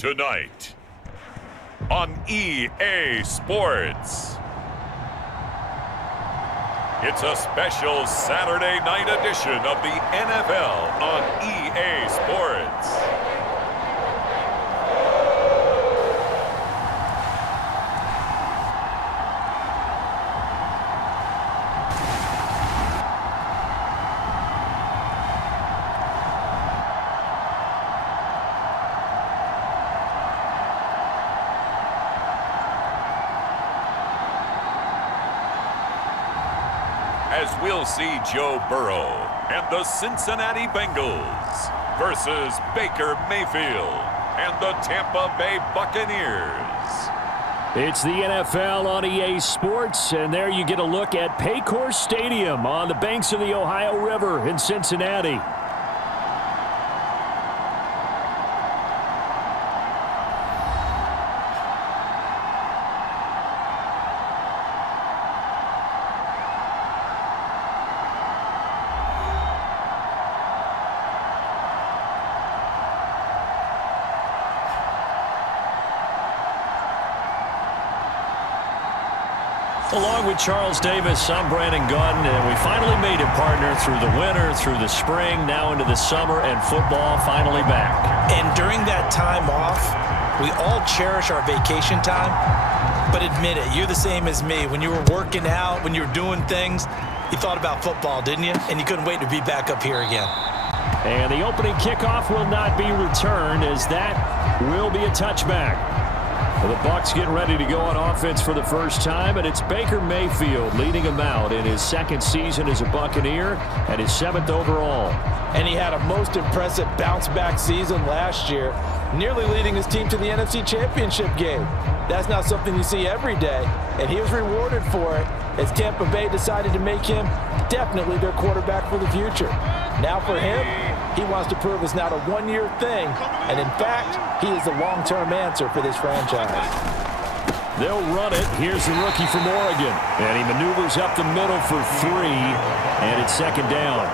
Tonight on EA Sports. It's a special Saturday night edition of the NFL on EA Sports. As we'll see Joe Burrow and the Cincinnati Bengals versus Baker Mayfield and the Tampa Bay Buccaneers. It's the NFL on EA Sports, and there you get a look at Paycor Stadium on the banks of the Ohio River in Cincinnati. Along with Charles Davis, I'm Brandon Gunn, and we finally made it, partner, through the winter, through the spring, now into the summer, and football finally back. And during that time off, we all cherish our vacation time, but admit it, you're the same as me. When you were working out, when you were doing things, you thought about football, didn't you? And you couldn't wait to be back up here again. And the opening kickoff will not be returned, as that will be a touchback. Well, the Bucs getting ready to go on offense for the first time, and it's Baker Mayfield leading them out in his second season as a Buccaneer and his 7th overall. And he had a most impressive bounce-back season last year, nearly leading his team to the NFC Championship game. That's not something you see every day, and he was rewarded for it as Tampa Bay decided to make him definitely their quarterback for the future. Now for him, he wants to prove it's not a one-year thing, and in fact, he is the long-term answer for this franchise. They'll run it. Here's the rookie from Oregon, and he maneuvers up the middle for 3, and it's second down.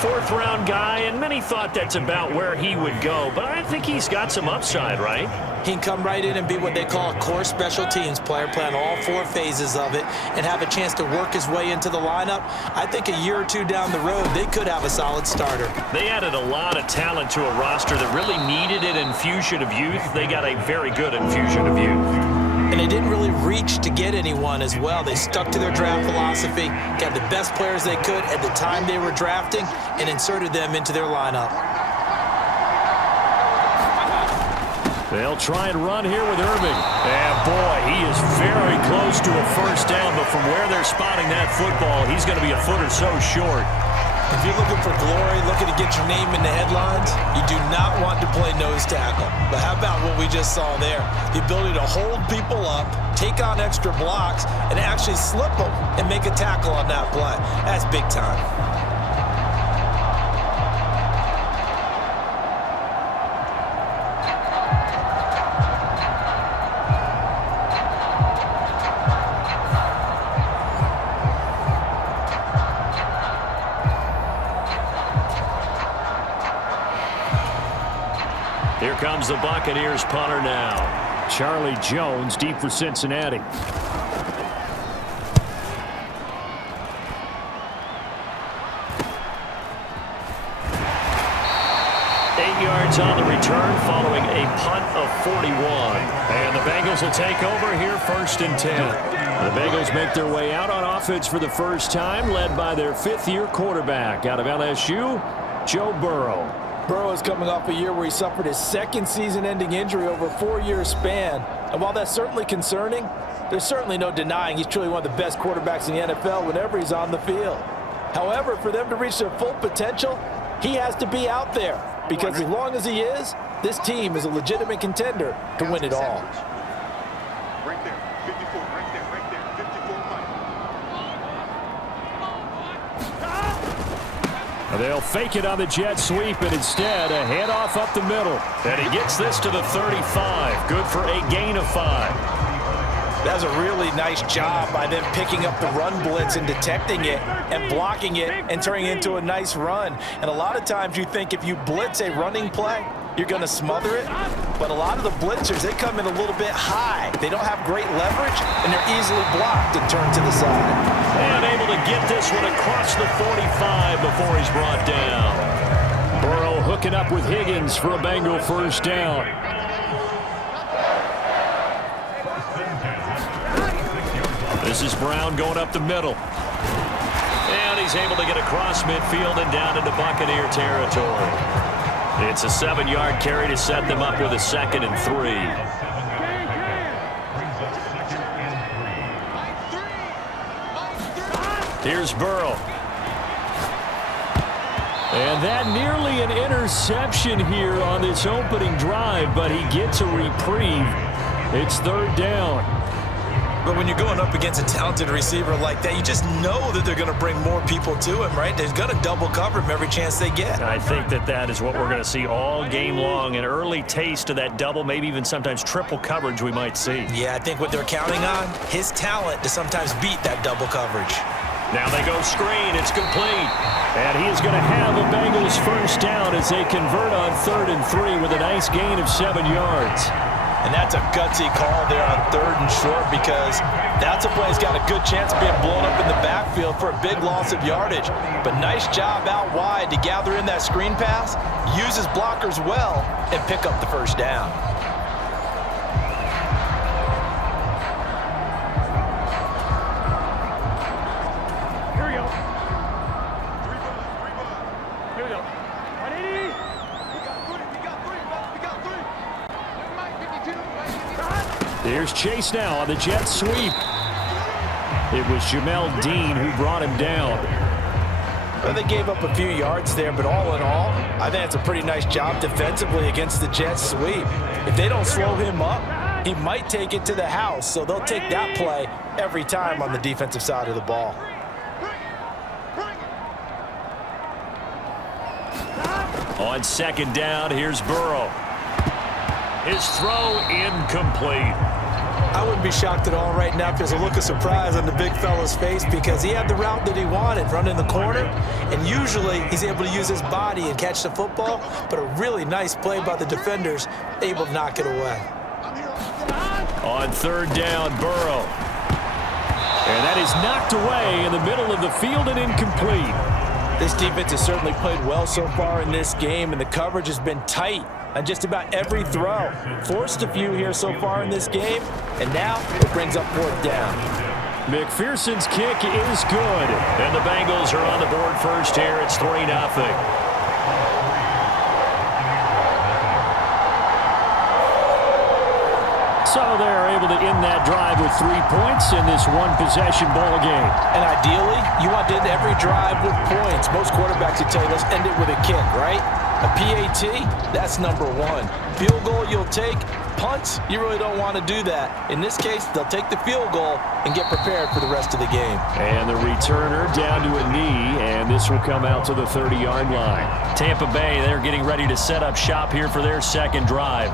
4th-round guy, and many thought that's about where he would go, but I think he's got some upside, right? He can come right in and be what they call a core special teams player, play on all 4 phases of it, and have a chance to work his way into the lineup. I think a year or 2 down the road, they could have a solid starter. They added a lot of talent to a roster that really needed an infusion of youth. They got a very good infusion of youth. And they didn't really reach to get anyone as well. They stuck to their draft philosophy, got the best players they could at the time they were drafting, and inserted them into their lineup. They'll try and run here with Irving. And boy, he is very close to a first down, but from where they're spotting that football, he's going to be a foot or so short. If you're looking for glory, looking to get your name in the headlines, you do not want to play nose tackle. But how about what we just saw there? The ability to hold people up, take on extra blocks, and actually slip them and make a tackle on that play. That's big time. Here comes the Buccaneers punter now. Charlie Jones deep for Cincinnati. 8 yards on the return following a punt of 41. And the Bengals will take over here 1st and 10. The Bengals make their way out on offense for the first time, led by their 5th-year quarterback out of LSU, Joe Burrow. Burrow is coming off a year where he suffered his 2nd season-ending injury over a 4-year span. And while that's certainly concerning, there's certainly no denying he's truly one of the best quarterbacks in the NFL whenever he's on the field. However, for them to reach their full potential, he has to be out there. Because as long as he is, this team is a legitimate contender to win it all. Right there, 54, right there, 54 Mike. They'll fake it on the jet sweep, and instead a handoff up the middle. And he gets this to the 35. Good for a gain of 5. That's a really nice job by them picking up the run blitz and detecting it and blocking it and turning it into a nice run. And a lot of times you think if you blitz a running play, you're going to smother it. But a lot of the blitzers, they come in a little bit high. They don't have great leverage, and they're easily blocked and turned to the side. And able to get this one across the 45 before he's brought down. Burrow hooking up with Higgins for a Bengal first down. This is Brown going up the middle. And he's able to get across midfield and down into Buccaneer territory. It's a 7-yard carry to set them up with a 2nd and 3. Here's Burrow. And that nearly an interception here on this opening drive, but he gets a reprieve. It's 3rd down. But when you're going up against a talented receiver like that, you just know that they're going to bring more people to him, right? They're going to double cover him every chance they get. I think that is what we're going to see all game long. An early taste of that double, maybe even sometimes triple coverage we might see. Yeah, I think what they're counting on, his talent to sometimes beat that double coverage. Now they go screen. It's complete. And he is going to have a Bengals first down as they convert on 3rd and 3 with a nice gain of 7 yards. And that's a gutsy call there on 3rd and short, because that's a play that's got a good chance of being blown up in the backfield for a big loss of yardage. But nice job out wide to gather in that screen pass, use his blockers well, and pick up the first down. Here we go. 3 Here we go. 180. We got three. Here's Chase now on the jet sweep. It was Jamel Dean who brought him down. Well, they gave up a few yards there, but all in all, I think it's a pretty nice job defensively against the jet sweep. If they don't slow him up, he might take it to the house, so they'll take that play every time on the defensive side of the ball. On 2nd down, here's Burrow. His throw incomplete. I wouldn't be shocked at all right now if there's a look of surprise on the big fella's face, because he had the route that he wanted, running the corner, and usually he's able to use his body and catch the football, but a really nice play by the defenders, able to knock it away. On 3rd down, Burrow. And that is knocked away in the middle of the field and incomplete. This defense has certainly played well so far in this game, and the coverage has been tight on just about every throw. Forced a few here so far in this game, and now it brings up 4th down. McPherson's kick is good, and the Bengals are on the board first here. It's 3-0. So they're able to end that drive with 3 points in this one-possession ball game. And ideally, you want to end every drive with points. Most quarterbacks would tell you, let's end it with a kick, right? A PAT, that's number 1. Field goal you'll take. Punts, you really don't want to do that. In this case, they'll take the field goal and get prepared for the rest of the game. And the returner down to a knee, and this will come out to the 30-yard line. Tampa Bay, they're getting ready to set up shop here for their 2nd drive.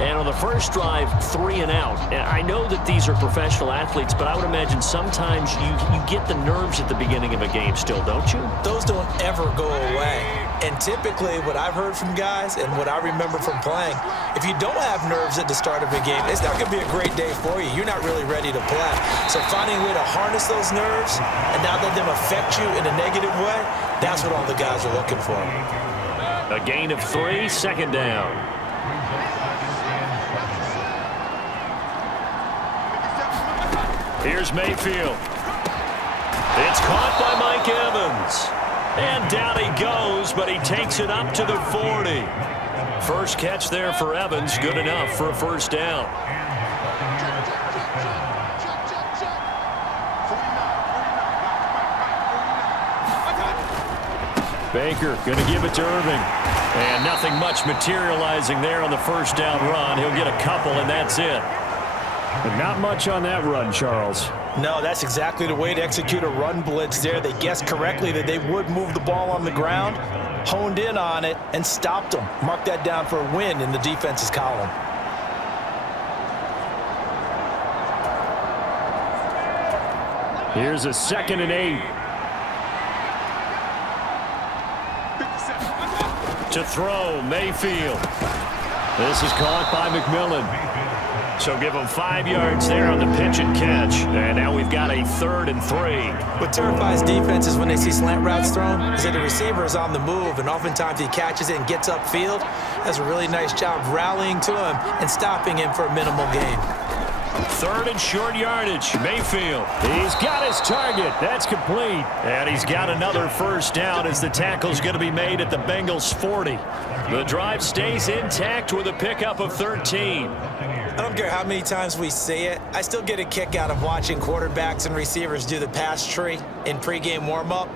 And on the first drive, 3 and out. And I know that these are professional athletes, but I would imagine sometimes you get the nerves at the beginning of a game still, don't you? Those don't ever go away. And typically what I've heard from guys and what I remember from playing, if you don't have nerves at the start of a game, it's not going to be a great day for you. You're not really ready to play. So finding a way to harness those nerves and not let them affect you in a negative way, that's what all the guys are looking for. A gain of 3, 2nd down. Here's Mayfield. It's caught by Mike Evans. And down he goes, but he takes it up to the 40. First catch there for Evans, good enough for a first down. Baker going to give it to Irving. And nothing much materializing there on the first down run. He'll get a couple, and that's it. But not much on that run, Charles. No, that's exactly the way to execute a run blitz there. They guessed correctly that they would move the ball on the ground, honed in on it, and stopped them. Mark that down for a win in the defense's column. Here's a 2nd and 8. To throw, Mayfield. This is caught by McMillan. So give him 5 yards there on the pitch and catch. And now we've got a 3rd and 3. What terrifies defenses when they see slant routes thrown is that the receiver is on the move, and oftentimes he catches it and gets upfield. Does a really nice job rallying to him and stopping him for a minimal gain. 3rd and short yardage. Mayfield. He's got his target. That's complete. And he's got another first down as the tackle's going to be made at the Bengals 40. The drive stays intact with a pickup of 13. I don't care how many times we see it. I still get a kick out of watching quarterbacks and receivers do the pass tree in pregame warm-up.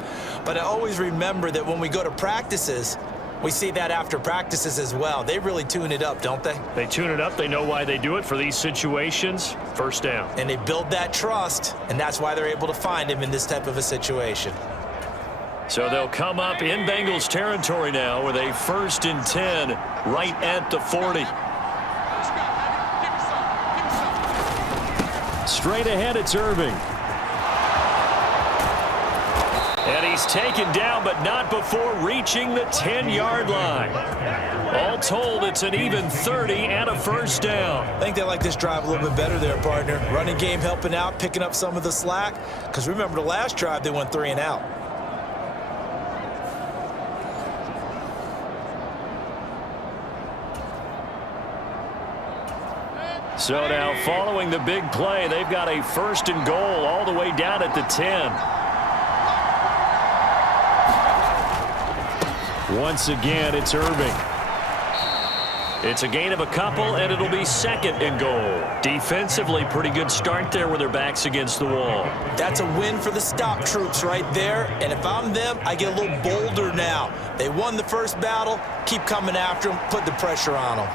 But I always remember that when we go to practices, we see that after practices as well. They really tune it up, don't they? They tune it up. They know why they do it for these situations. First down. And they build that trust, and that's why they're able to find him in this type of a situation. So they'll come up in Bengals territory now with a 1st and 10 right at the 40. Straight ahead, it's Irving. And he's taken down, but not before reaching the 10-yard line. All told, it's an even 30 and a first down. I think they like this drive a little bit better there, partner. Running game helping out, picking up some of the slack. Because remember, the last drive, they went 3 and out. So now, following the big play, they've got a 1st and goal all the way down at the 10. Once again, it's Irving. It's a gain of a couple, and it'll be 2nd and goal. Defensively, pretty good start there with their backs against the wall. That's a win for the stop troops right there. And if I'm them, I get a little bolder now. They won the first battle. Keep coming after them. Put the pressure on them.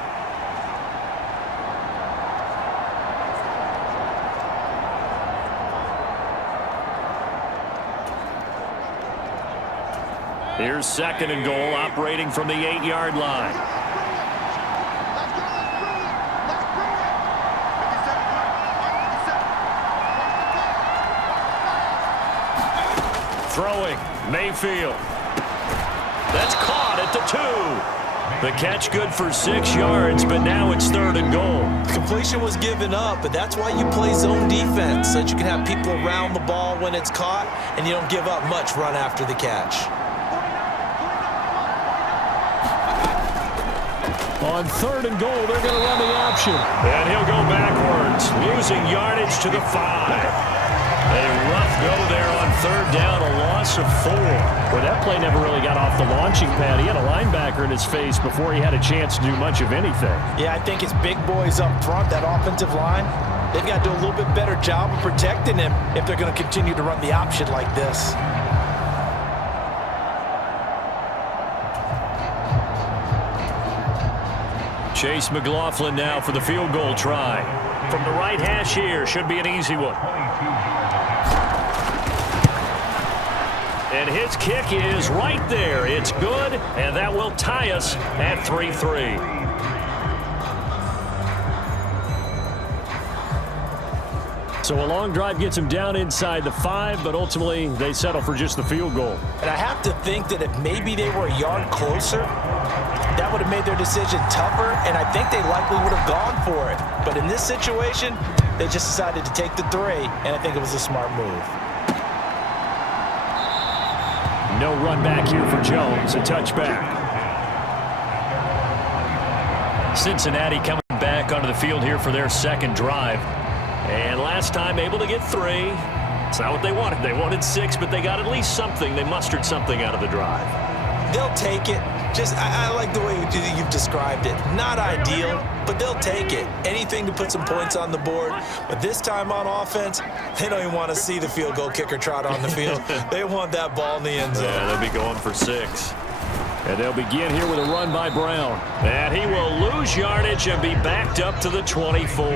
Here's 2nd and goal, operating from the 8-yard line. Throwing, Mayfield. That's caught at the 2. The catch good for 6 yards, but now it's 3rd and goal. Completion was given up, but that's why you play zone defense, so that you can have people around the ball when it's caught, and you don't give up much run after the catch. On 3rd and goal, they're going to run the option. And he'll go backwards, losing yardage to the 5. A rough go there on 3rd down, a loss of 4. Well, that play never really got off the launching pad. He had a linebacker in his face before he had a chance to do much of anything. Yeah, I think his big boys up front, that offensive line, they've got to do a little bit better job of protecting him if they're going to continue to run the option like this. Chase McLaughlin now for the field goal try. From the right hash here, should be an easy one. And his kick is right there. It's good, and that will tie us at 3-3. So a long drive gets him down inside the 5, but ultimately they settle for just the field goal. And I have to think that if maybe they were a yard closer, that would have made their decision tougher, and I think they likely would have gone for it. But in this situation, they just decided to take the 3, and I think it was a smart move. No run back here for Jones, a touchback. Cincinnati coming back onto the field here for their 2nd drive. And last time able to get 3. It's not what they wanted. They wanted 6, but they got at least something. They mustered something out of the drive. They'll take it. I like the way you've described it. Not ideal, but they'll take it. Anything to put some points on the board. But this time on offense, they don't even want to see the field goal kicker trot on the field. They want that ball in the end zone. Yeah, they'll be going for 6. And they'll begin here with a run by Brown. And he will lose yardage and be backed up to the 24.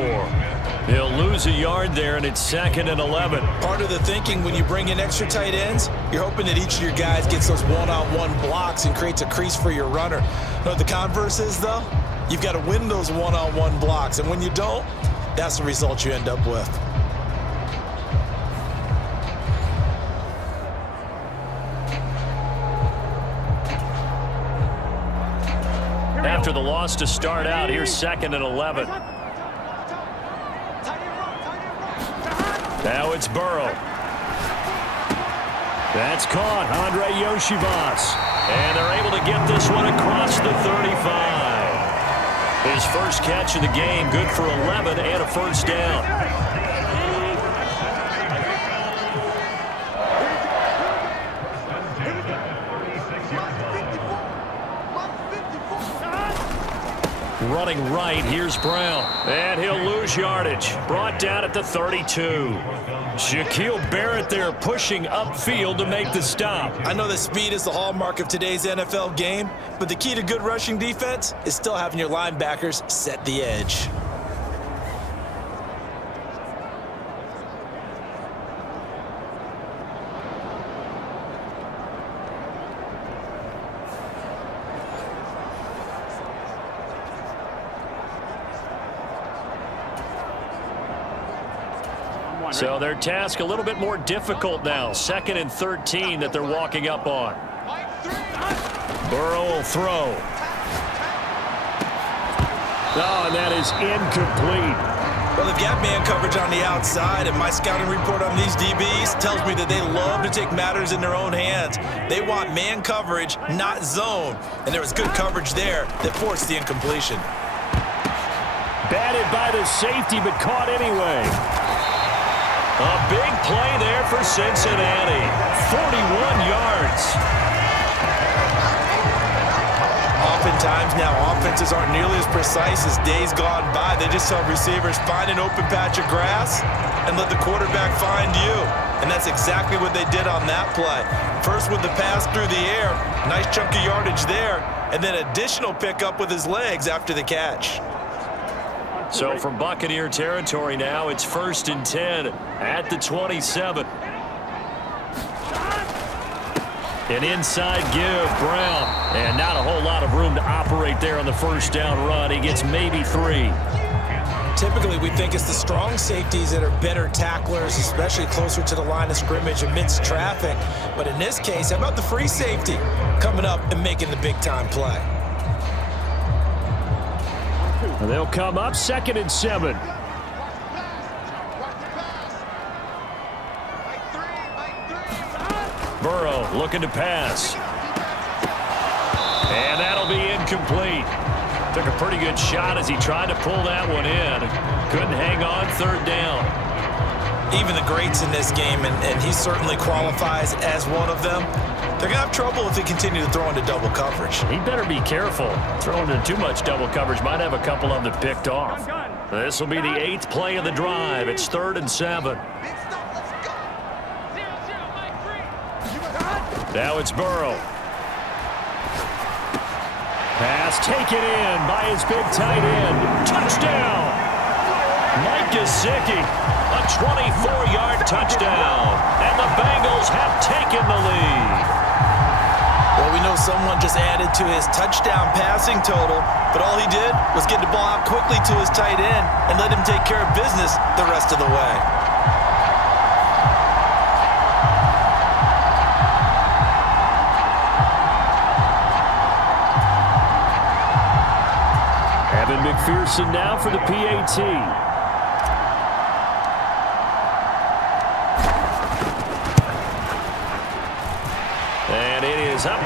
He'll lose a yard there, and it's 2nd and 11. Part of the thinking when you bring in extra tight ends, you're hoping that each of your guys gets those one-on-one blocks and creates a crease for your runner. You know what the converse is, though? You've got to win those one-on-one blocks, and when you don't, that's the result you end up with. after the loss to start out. Here's 2nd and 11. Now it's Burrow. That's caught. Andre Yoshivas. And they're able to get this one across the 35. His first catch of the game, good for 11 and a first down. Running right, here's Brown. And he'll lose yardage. Brought down at the 32. Shaquille Barrett there pushing upfield to make the stop. I know that speed is the hallmark of today's NFL game, but the key to good rushing defense is still having your linebackers set the edge. So their task a little bit more difficult now. 2nd and 13 that they're walking up on. Burrow will throw. Oh, and that is incomplete. Well, they've got man coverage on the outside, and my scouting report on these DBs tells me that they love to take matters in their own hands. They want man coverage, not zone. And there was good coverage there that forced the incompletion. Batted by the safety, but caught anyway. A big play there for Cincinnati. 41 yards. Oftentimes now, offenses aren't nearly as precise as days gone by. They just tell receivers, find an open patch of grass and let the quarterback find you. And that's exactly what they did on that play. First with the pass through the air, nice chunk of yardage there, and then additional pickup with his legs after the catch. So from Buccaneer territory now, it's 1st and 10 at the 27. An inside give, Brown. And not a whole lot of room to operate there on the first down run. He gets maybe 3. Typically, we think it's the strong safeties that are better tacklers, especially closer to the line of scrimmage amidst traffic. But in this case, how about the free safety coming up and making the big-time play? They'll come up 2nd and 7. Burrow looking to pass. And that'll be incomplete. Took a pretty good shot as he tried to pull that one in. Couldn't hang on 3rd down. Even the greats in this game, and he certainly qualifies as one of them, they're going to have trouble if they continue to throw into double coverage. He better be careful. Throwing into too much double coverage might have a couple of them picked off. This will be the 8th play of the drive. It's 3rd and 7. Now it's Burrow. Pass taken in by his big tight end. Touchdown! Mike Gesicki, a 24-yard touchdown. And the Bengals have taken the lead. Well, we know someone just added to his touchdown passing total, but all he did was get the ball out quickly to his tight end and let him take care of business the rest of the way. Evan McPherson now for the PAT. And it is up.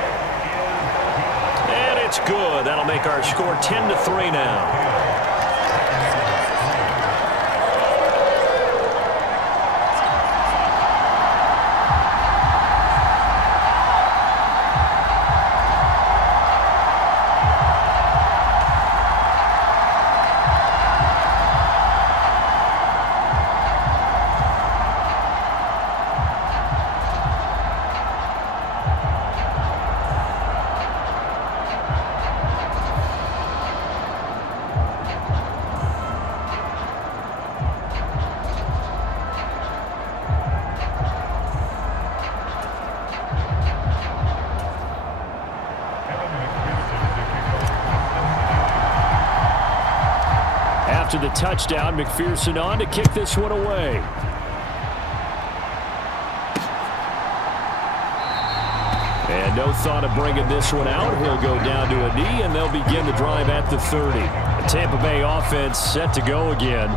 And it's good. That'll make our score 10-3 now. After the touchdown, McPherson on to kick this one away. And no thought of bringing this one out. He'll go down to a knee, and they'll begin the drive at the 30. The Tampa Bay offense set to go again.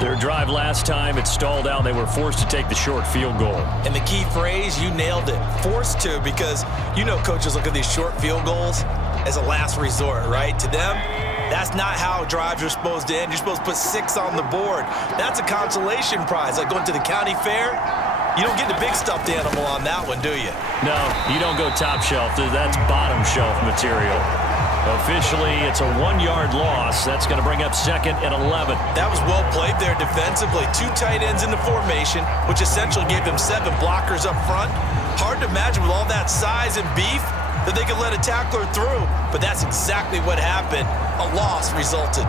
Their drive last time, it stalled out. They were forced to take the short field goal. And the key phrase, you nailed it, forced to, because you know coaches look at these short field goals as a last resort, right? To them, that's not how drives are supposed to end. You're supposed to put 6 on the board. That's a consolation prize, like going to the county fair. You don't get the big stuffed animal on that one, do you? No, you don't go top shelf. That's bottom shelf material. Officially, it's a 1-yard loss. That's going to bring up 2nd and 11. That was well played there defensively. 2 tight ends in the formation, which essentially gave them 7 blockers up front. Hard to imagine with all that size and beef that they could let a tackler through, but that's exactly what happened. A loss resulted.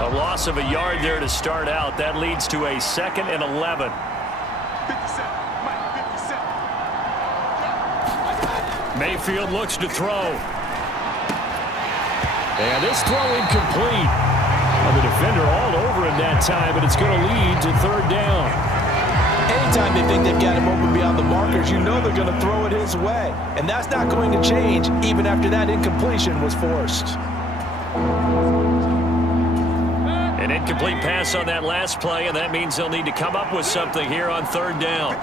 A loss of a yard there to start out. That leads to a 2nd and 11. 57, Mike, 57. Mayfield looks to throw. And this throw incomplete. Well, the defender all over him that time, but it's going to lead to 3rd down. Anytime they think they've got him open beyond the markers, you know they're going to throw it his way. And that's not going to change even after that incompletion was forced. An incomplete pass on that last play, and that means they'll need to come up with something here on 3rd down.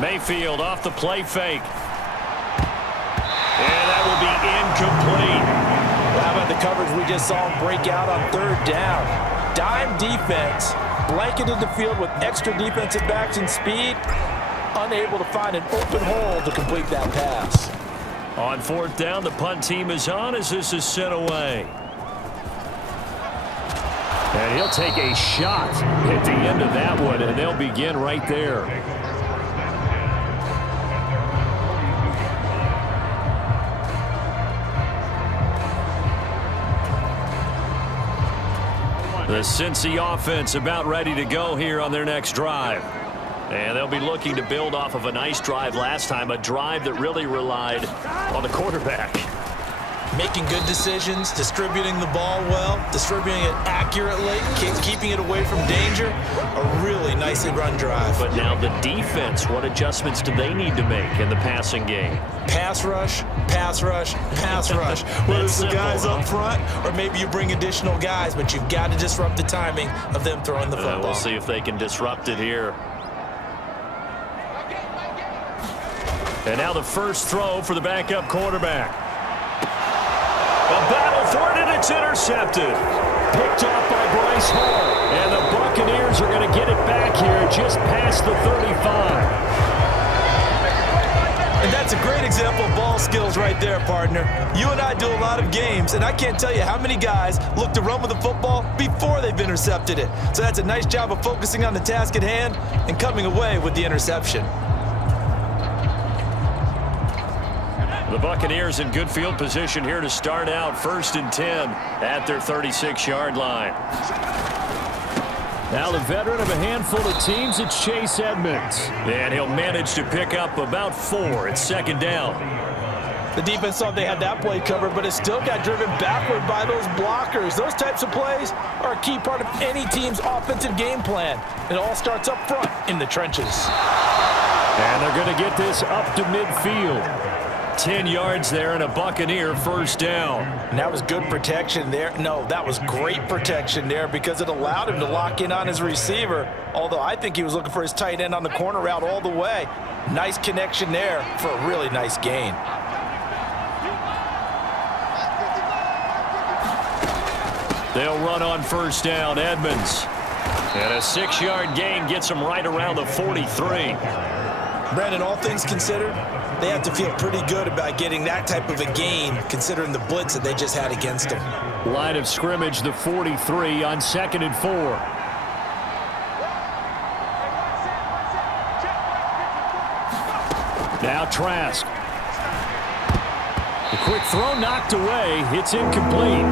Mayfield off the play fake. And that will be incomplete. Well, how about the coverage we just saw him break out on 3rd down? Dime defense, blanketed the field with extra defensive backs and speed, unable to find an open hole to complete that pass. On 4th down, the punt team is on as this is sent away. And he'll take a shot at the end of that one, and they'll begin right there. The Cincy offense about ready to go here on their next drive. And they'll be looking to build off of a nice drive last time, a drive that really relied on the quarterback. Making good decisions, distributing the ball well, distributing it accurately, keeping it away from danger. A really nicely run drive. But now the defense, what adjustments do they need to make in the passing game? Pass rush, pass rush, pass rush. Whether it's the guys up front or maybe you bring additional guys, but you've got to disrupt the timing of them throwing the football. We'll see if they can disrupt it here. And now the first throw for the backup quarterback. A battle for it, and it's intercepted. Picked off by Bryce Hall. And the Buccaneers are going to get it back here just past the 35. And that's a great example of ball skills right there, partner. You and I do a lot of games, and I can't tell you how many guys look to run with the football before they've intercepted it. So that's a nice job of focusing on the task at hand and coming away with the interception. The Buccaneers in good field position here to start out 1st and 10 at their 36-yard line. Now the veteran of a handful of teams, it's Chase Edmonds. And he'll manage to pick up about 4 at 2nd down. The defense thought they had that play covered, but it still got driven backward by those blockers. Those types of plays are a key part of any team's offensive game plan. It all starts up front in the trenches. And they're going to get this up to midfield. 10 yards there and a Buccaneer 1st down. And that was good protection there. No, that was great protection there because it allowed him to lock in on his receiver, although I think he was looking for his tight end on the corner route all the way. Nice connection there for a really nice gain. They'll run on 1st down, Edmonds. And a 6-yard gain gets them right around the 43. Brandon, all things considered, they have to feel pretty good about getting that type of a gain considering the blitz that they just had against them. Line of scrimmage, the 43 on 2nd and 4. Now Trask. The quick throw knocked away. It's incomplete.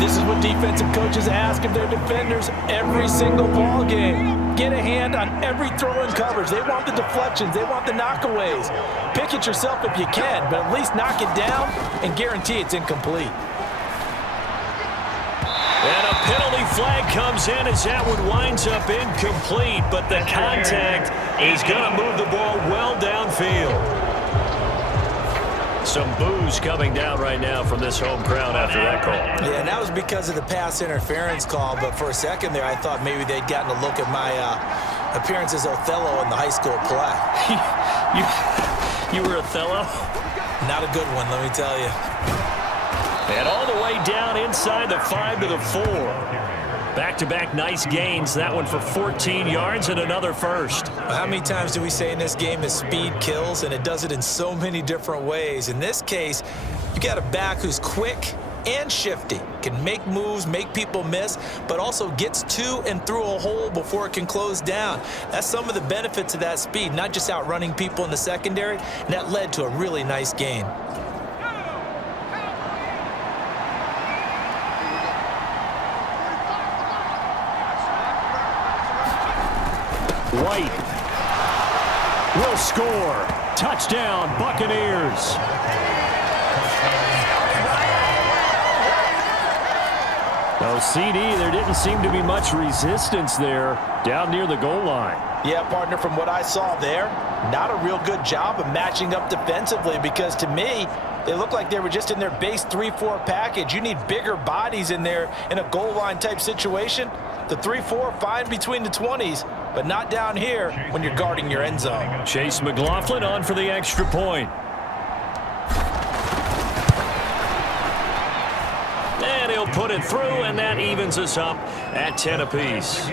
This is what defensive coaches ask of their defenders every single ball game. Get a hand on every throw in coverage. They want the deflections. They want the knockaways. Pick it yourself if you can, but at least knock it down and guarantee it's incomplete. And a penalty flag comes in as that one winds up incomplete, but the contact is going to move the ball well downfield. Some boos coming down right now from this home crowd after that call. Yeah, and that was because of the pass interference call, but for a second there I thought maybe they'd gotten a look at my appearance as Othello in the high school play. You were Othello? Not a good one, let me tell you. And all the way down inside the 5 to the 4. Back-to-back nice gains. That one for 14 yards and another first. How many times do we say in this game that speed kills, and it does it in so many different ways? In this case, you got a back who's quick and shifty, can make moves, make people miss, but also gets to and through a hole before it can close down. That's some of the benefits of that speed, not just outrunning people in the secondary, and that led to a really nice gain. White will score. Touchdown, Buccaneers. No CD, there didn't seem to be much resistance there down near the goal line. Yeah, partner, from what I saw there, not a real good job of matching up defensively, because to me, they look like they were just in their base 3-4 package. You need bigger bodies in there in a goal line type situation. The 3-4, fine between the 20s, but not down here when you're guarding your end zone. Chase McLaughlin on for the extra point. And he'll put it through, and that evens us up at 10 apiece.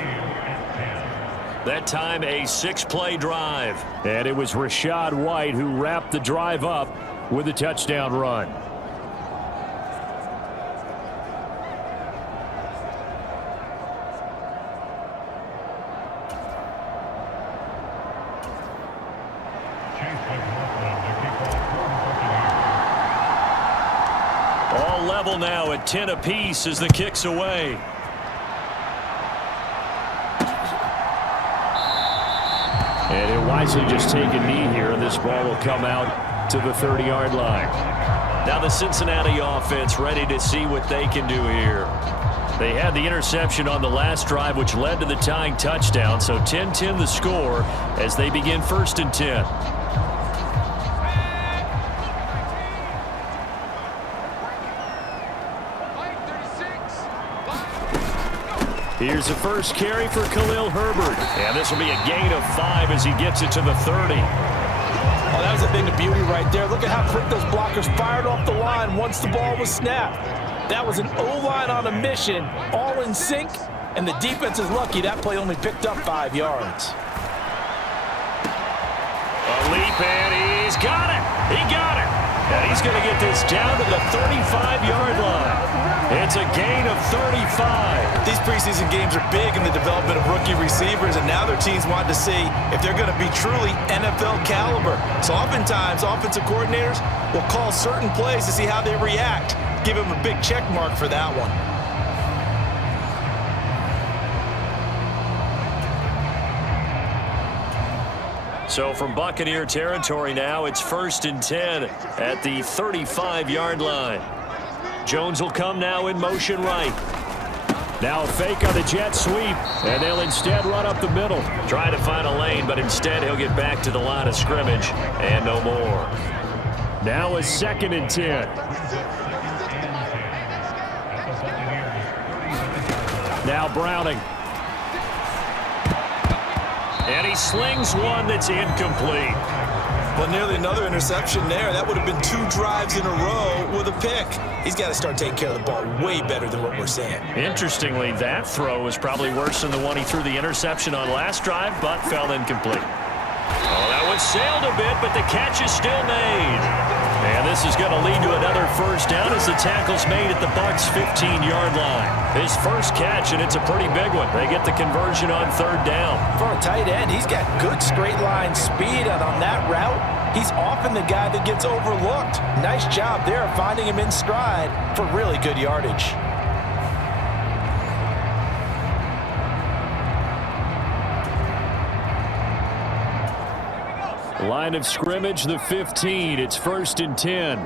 That time a 6-play drive. And it was Rachaad White who wrapped the drive up with a touchdown run. All level now at 10 apiece as the kick's away. And he'll wisely just take a knee here, and this ball will come out to the 30-yard line. Now the Cincinnati offense ready to see what they can do here. They had the interception on the last drive, which led to the tying touchdown, so 10-10 the score as they begin 1st and 10. Here's the first carry for Khalil Herbert. And this will be a gain of 5 as he gets it to the 30. Oh, that was a thing of beauty right there. Look at how quick those blockers fired off the line once the ball was snapped. That was an O-line on a mission, all in sync, and the defense is lucky that play only picked up 5 yards. A leap, and he's got it. He got it. And he's going to get this down to the 35-yard line. It's a gain of 35. These preseason games are big in the development of rookie receivers, and now their teams want to see if they're going to be truly NFL caliber. So oftentimes, offensive coordinators will call certain plays to see how they react. Give them a big check mark for that one. So from Buccaneer territory now, it's 1st and 10 at the 35-yard line. Jones will come now in motion right. Now a fake on the jet sweep, and they'll instead run up the middle. Trying to find a lane, but instead he'll get back to the line of scrimmage, and no more. Now a 2nd and 10. Now Browning. And he slings one that's incomplete. Well, nearly another interception there. That would have been 2 drives in a row with a pick. He's got to start taking care of the ball way better than what we're seeing. Interestingly, that throw was probably worse than the one he threw the interception on last drive, but fell incomplete. Oh, that one sailed a bit, but the catch is still made. And this is going to lead to another first down as the tackle's made at the Bucs' 15-yard line. His first catch, and it's a pretty big one. They get the conversion on 3rd down. For a tight end, he's got good straight line speed, and on that route, he's often the guy that gets overlooked. Nice job there of finding him in stride for really good yardage. Line of scrimmage, the 15. It's 1st and 10.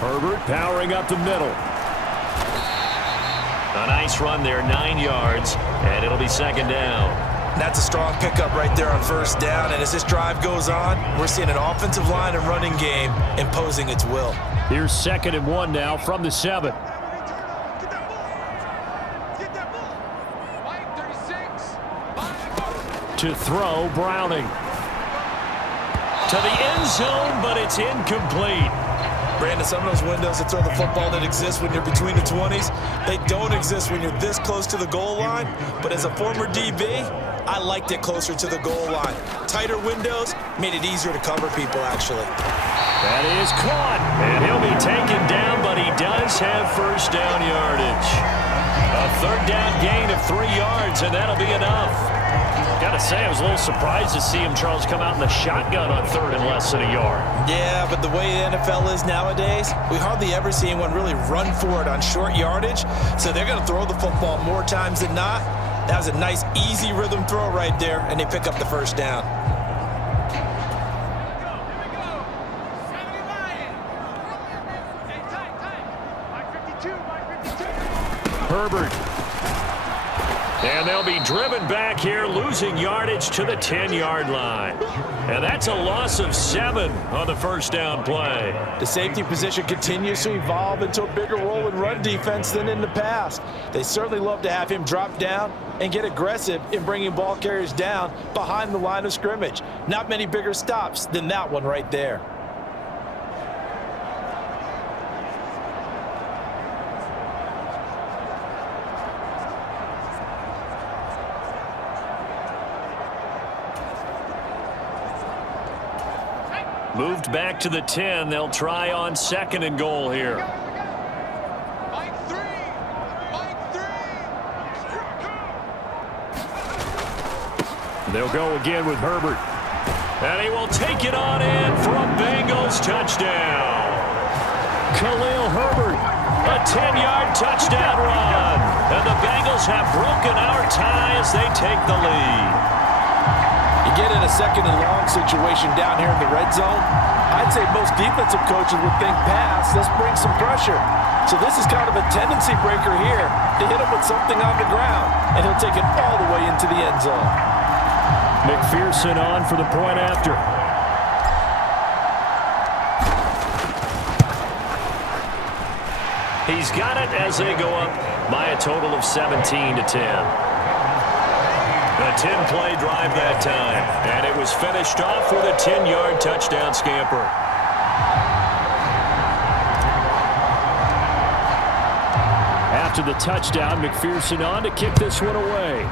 Herbert powering up the middle. A nice run there, 9 yards, and it'll be 2nd down. That's a strong pickup right there on 1st down, and as this drive goes on, we're seeing an offensive line and running game imposing its will. Here's 2nd and 1 now from the 7. To throw, Browning. To the end zone, but it's incomplete. Brandon, some of those windows to throw the football that exist when you're between the 20s, they don't exist when you're this close to the goal line. But as a former DB, I liked it closer to the goal line. Tighter windows made it easier to cover people, actually. That is caught, and he'll be taken down, but he does have 1st down yardage. A 3rd down gain of 3 yards, and that'll be enough. Gotta say, I was a little surprised to see him, Charles, come out in the shotgun on 3rd and less than a yard. Yeah, but the way the NFL is nowadays, we hardly ever see anyone really run for it on short yardage. So they're going to throw the football more times than not. That was a nice, easy rhythm throw right there, and they pick up the 1st down. Herbert. And they'll be driven back here, losing yardage to the 10-yard line. And that's a loss of 7 on the 1st down play. The safety position continues to evolve into a bigger role in run defense than in the past. They certainly love to have him drop down and get aggressive in bringing ball carriers down behind the line of scrimmage. Not many bigger stops than that one right there. Moved back to the 10. They'll try on 2nd and goal here. They'll go again with Herbert. And he will take it on in for a Bengals touchdown. Khalil Herbert, a 10-yard touchdown run. And the Bengals have broken our tie as they take the lead. You get in a 2nd and long situation down here in the red zone, I'd say most defensive coaches would think pass, let's bring some pressure. So this is kind of a tendency breaker here to hit him with something on the ground, and he'll take it all the way into the end zone. McPherson on for the point after. He's got it as they go up by a total of 17-10. A 10-play drive that time, and it was finished off with a 10-yard touchdown scamper. After the touchdown, McPherson on to kick this one away.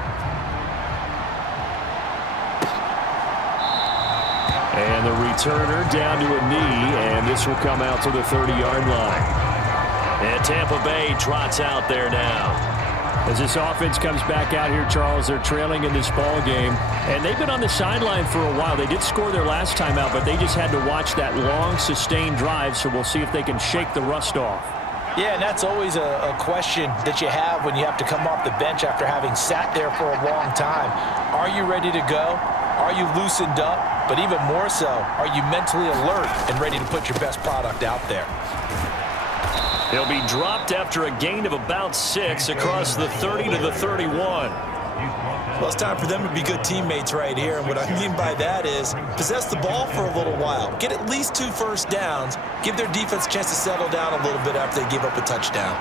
And the returner down to a knee, and this will come out to the 30-yard line. And Tampa Bay trots out there now. As this offense comes back out here, Charles, they're trailing in this ball game, and they've been on the sideline for a while. They did score their last time out, but they just had to watch that long, sustained drive, so we'll see if they can shake the rust off. Yeah, and that's always a question that you have when you have to come off the bench after having sat there for a long time. Are you ready to go? Are you loosened up? But even more so, are you mentally alert and ready to put your best product out there? He'll be dropped after a gain of about 6 across the 30 to the 31. Well, it's time for them to be good teammates right here. And what I mean by that is possess the ball for a little while. Get at least 2 1st downs. Give their defense a chance to settle down a little bit after they give up a touchdown.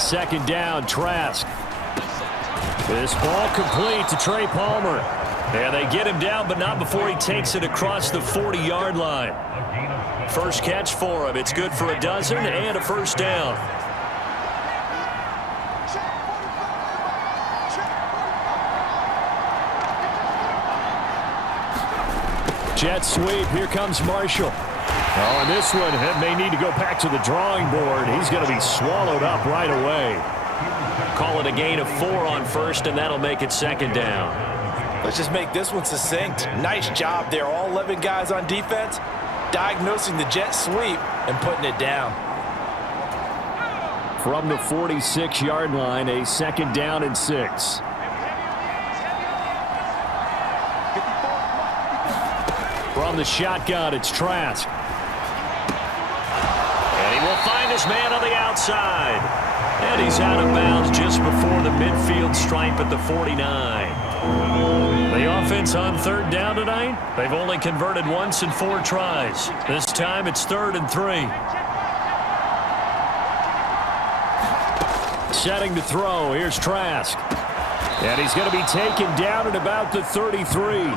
2nd down, Trask. This ball complete to Trey Palmer. And they get him down, but not before he takes it across the 40-yard line. First catch for him. It's good for a dozen and a 1st down. Jet sweep. Here comes Marshall. Oh, and this one may need to go back to the drawing board. He's going to be swallowed up right away. Call it a gain of 4 on 1st, and that'll make it 2nd down. Let's just make this one succinct. Nice job there. All 11 guys on defense diagnosing the jet sweep and putting it down. from the 46-yard line, a 2nd down and 6. From the shotgun, it's Trask. And he will find his man on the outside. And he's out of bounds just before the midfield stripe at the 49. The offense on 3rd down tonight, they've only converted once in 4 tries. This time it's 3rd and 3. Setting to throw. Here's Trask. And he's going to be taken down at about the 33.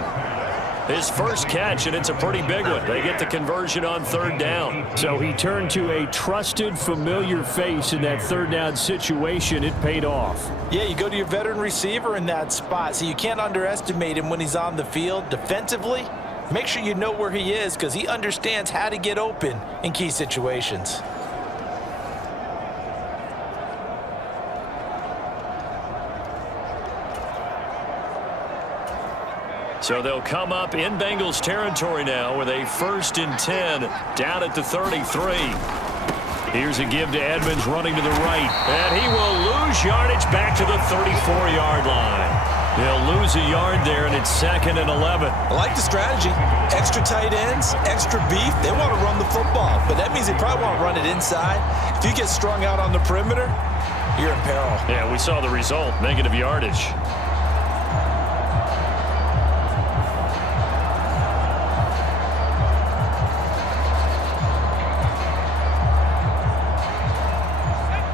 His first catch, and it's a pretty big one. They get the conversion on 3rd down. So he turned to a trusted, familiar face in that 3rd down situation. It paid off. Yeah, you go to your veteran receiver in that spot, so you can't underestimate him when he's on the field defensively. Make sure you know where he is because he understands how to get open in key situations. So they'll come up in Bengals territory now with a 1st and 10 down at the 33. Here's a give to Edmonds running to the right. And he will lose yardage back to the 34-yard line. They'll lose a yard there, and it's 2nd and 11. I like the strategy. Extra tight ends, extra beef. They want to run the football, but that means they probably want to run it inside. If you get strung out on the perimeter, you're in peril. Yeah, we saw the result, negative yardage.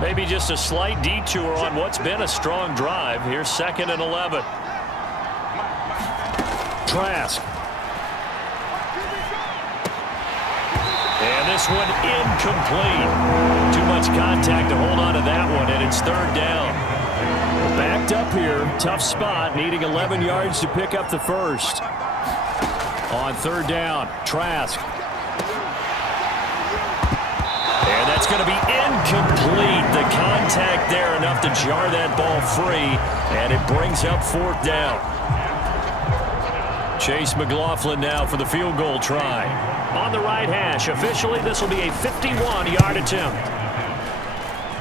Maybe just a slight detour on what's been a strong drive. Here's 2nd and 11. Trask. And this one incomplete. Too much contact to hold on to that one, and it's 3rd down. Backed up here. Tough spot, needing 11 yards to pick up the first. On 3rd down, Trask. And that's going to be incomplete. The contact there enough to jar that ball free, and it brings up 4th down. Chase McLaughlin now for the field goal try. On the right hash, officially this will be a 51-yard attempt.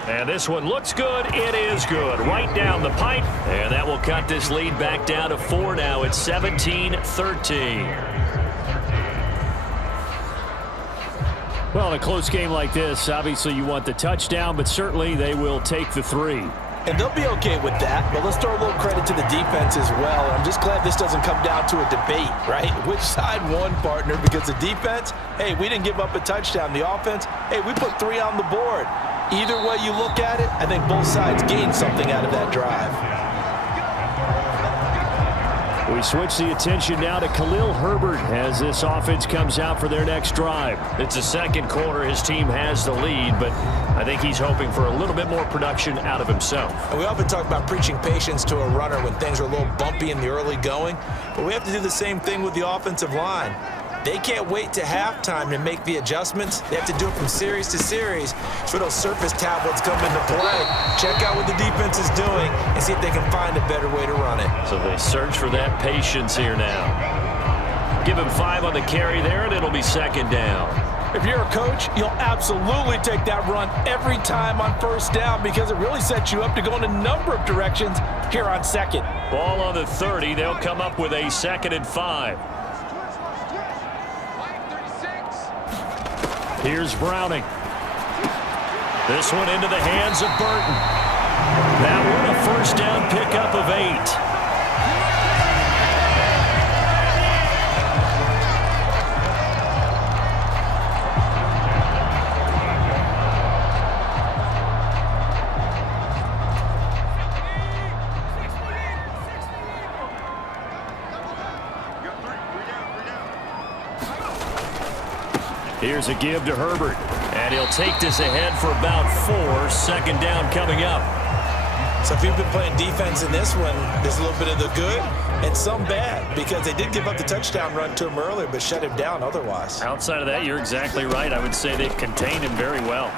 And this one looks good. It is good. Right down the pipe, and that will cut this lead back down to 4 now. It's 17-13. Well, in a close game like this, obviously you want the touchdown, but certainly they will take the 3. And they'll be okay with that, but let's throw a little credit to the defense as well. I'm just glad this doesn't come down to a debate, right? Which side won, partner? Because the defense, hey, we didn't give up a touchdown. The offense, hey, we put 3 on the board. Either way you look at it, I think both sides gained something out of that drive. We switch the attention now to Khalil Herbert as this offense comes out for their next drive. It's the 2nd quarter. His team has the lead, but I think he's hoping for a little bit more production out of himself. And we often talk about preaching patience to a runner when things are a little bumpy in the early going, but we have to do the same thing with the offensive line. They can't wait to halftime to make the adjustments. They have to do it from series to series so those surface tablets come into play. Check out what the defense is doing and see if they can find a better way to run it. So they search for that patience here now. Give him 5 on the carry there, and it'll be 2nd down. If you're a coach, you'll absolutely take that run every time on 1st down because it really sets you up to go in a number of directions here on 2nd. Ball on the 30. They'll come up with a 2nd and 5. Here's Browning. This one into the hands of Burton. That one a 1st down pickup of 8. Here's a give to Herbert, and he'll take this ahead for about 4. 2nd down coming up. So if you've been playing defense in this one, there's a little bit of the good and some bad because they did give up the touchdown run to him earlier but shut him down otherwise. Outside of that, you're exactly right. I would say they've contained him very well.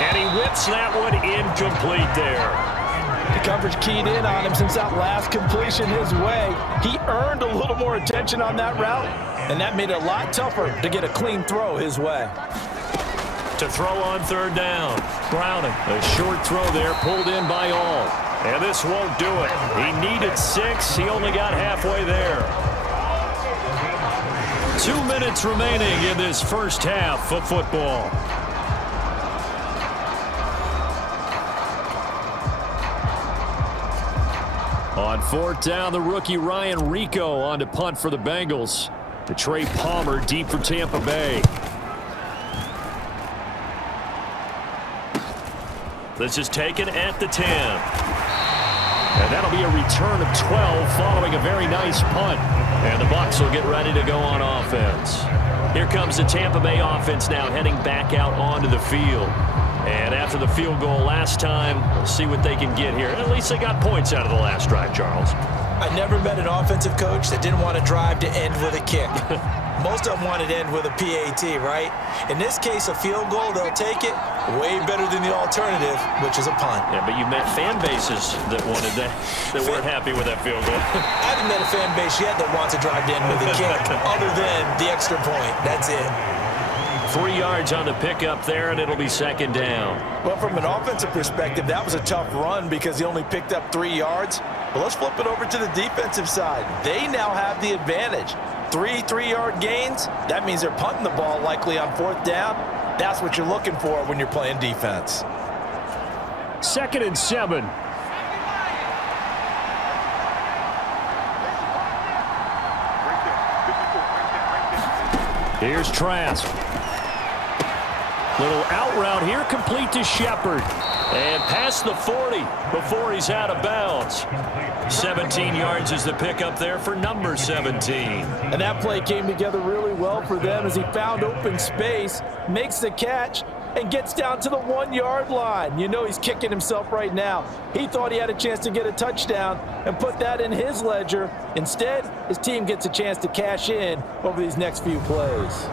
And he whips that one incomplete there. The coverage keyed in on him since that last completion his way. He earned a little more attention on that route, and that made it a lot tougher to get a clean throw his way. To throw on third down. Browning. A short throw there pulled in by all. And this won't do it. He needed 6. He only got halfway there. 2 minutes remaining in this first half of football. On fourth down, the rookie Ryan Rico on to punt for the Bengals. To Trey Palmer deep for Tampa Bay. This is taken at the 10. And that'll be a return of 12 following a very nice punt. And the Bucs will get ready to go on offense. Here comes the Tampa Bay offense now heading back out onto the field. And after the field goal last time, we'll see what they can get here. At least they got points out of the last drive, Charles. I never met an offensive coach that didn't want to drive to end with a kick. Most of them wanted to end with a PAT, right? In this case, a field goal, they'll take it. Way better than the alternative, which is a punt. Yeah, but you met fan bases that wanted that, that weren't happy with that field goal. I haven't met a fan base yet that wants to drive to end with a kick, other than the extra point. That's it. 3 yards on the pickup there, and it'll be second down. Well, from an offensive perspective, that was a tough run because he only picked up 3 yards. But let's flip it over to the defensive side. They now have the advantage. 3 3-yard gains, that means they're punting the ball likely on fourth down. That's what you're looking for when you're playing defense. 2nd and 7. Here's Trask. Little out route here, complete to Shepard. And past the 40 before he's out of bounds. 17 yards is the pickup there for number 17. And that play came together really well for them as he found open space, makes the catch, and gets down to the 1-yard line. You know he's kicking himself right now. He thought he had a chance to get a touchdown and put that in his ledger. Instead, his team gets a chance to cash in over these next few plays.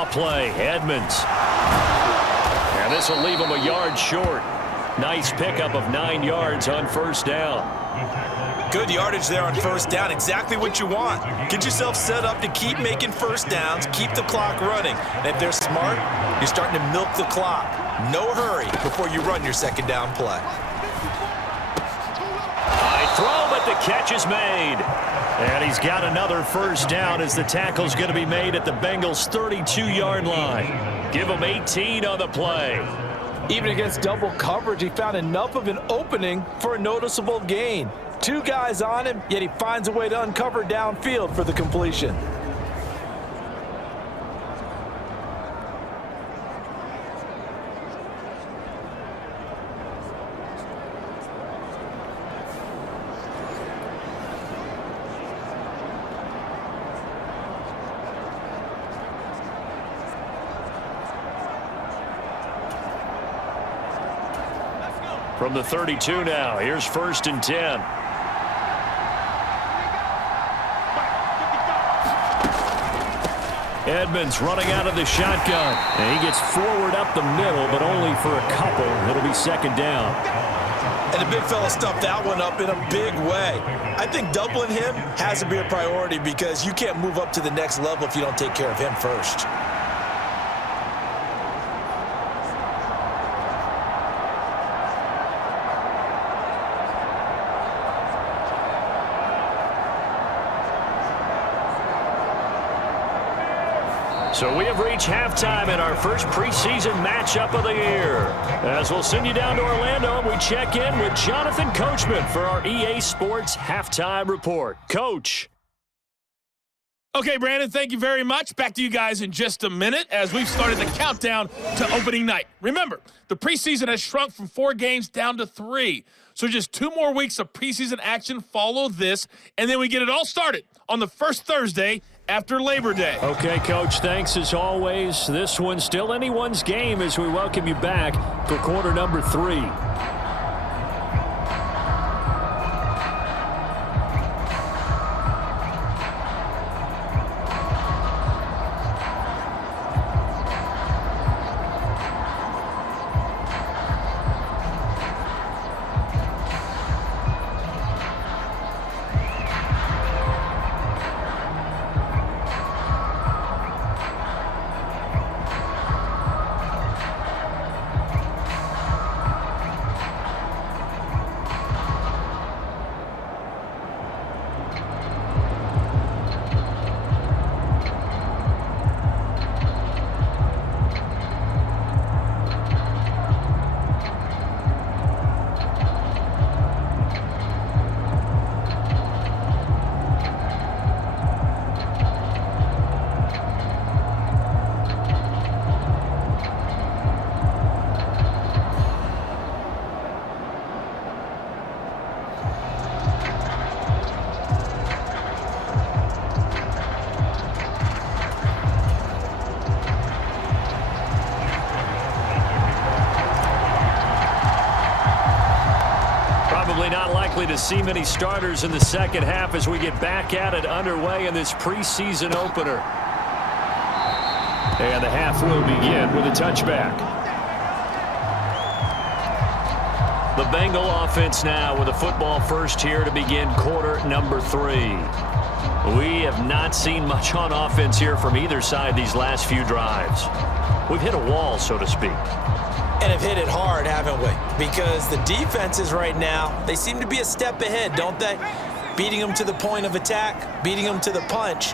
draw play. Edmonds. And this will leave him a yard short. Nice pickup of 9 yards on first down. Good yardage there on first down. Exactly what you want. Get yourself set up to keep making first downs, keep the clock running. And if they're smart, you're starting to milk the clock. No hurry before you run your second down play. High throw, but the catch is made. And he's got another first down as the tackle's going to be made at the Bengals' 32-yard line. Give him 18 on the play. Even against double coverage, he found enough of an opening for a noticeable gain. 2 guys on him, yet he finds a way to uncover downfield for the completion. From the 32 now, here's 1st and 10. Edmonds running out of the shotgun. And he gets forward up the middle, but only for a couple. It'll be 2nd down. And the big fella stuffed that one up in a big way. I think doubling him has to be a priority because you can't move up to the next level if you don't take care of him first. So we have reached halftime in our first preseason matchup of the year. As we'll send you down to Orlando, and we check in with Jonathan Coachman for our EA Sports Halftime Report. Coach. Okay, Brandon, thank you very much. Back to you guys in just a minute as we've started the countdown to opening night. Remember, the preseason has shrunk from 4 games down to 3. So just 2 more weeks of preseason action follow this, and then we get it all started on the first Thursday after Labor Day. Okay, Coach, thanks as always. This one's still anyone's game as we welcome you back for quarter number 3. Not likely to see many starters in the second half as we get back at it underway in this preseason opener. And the half will begin with a touchback. The Bengal offense now with a football first here to begin quarter number 3. We have not seen much on offense here from either side these last few drives. We've hit a wall, so to speak. And have hit it hard, haven't we? Because the defenses right now, they seem to be a step ahead, don't they? Beating them to the point of attack, beating them to the punch.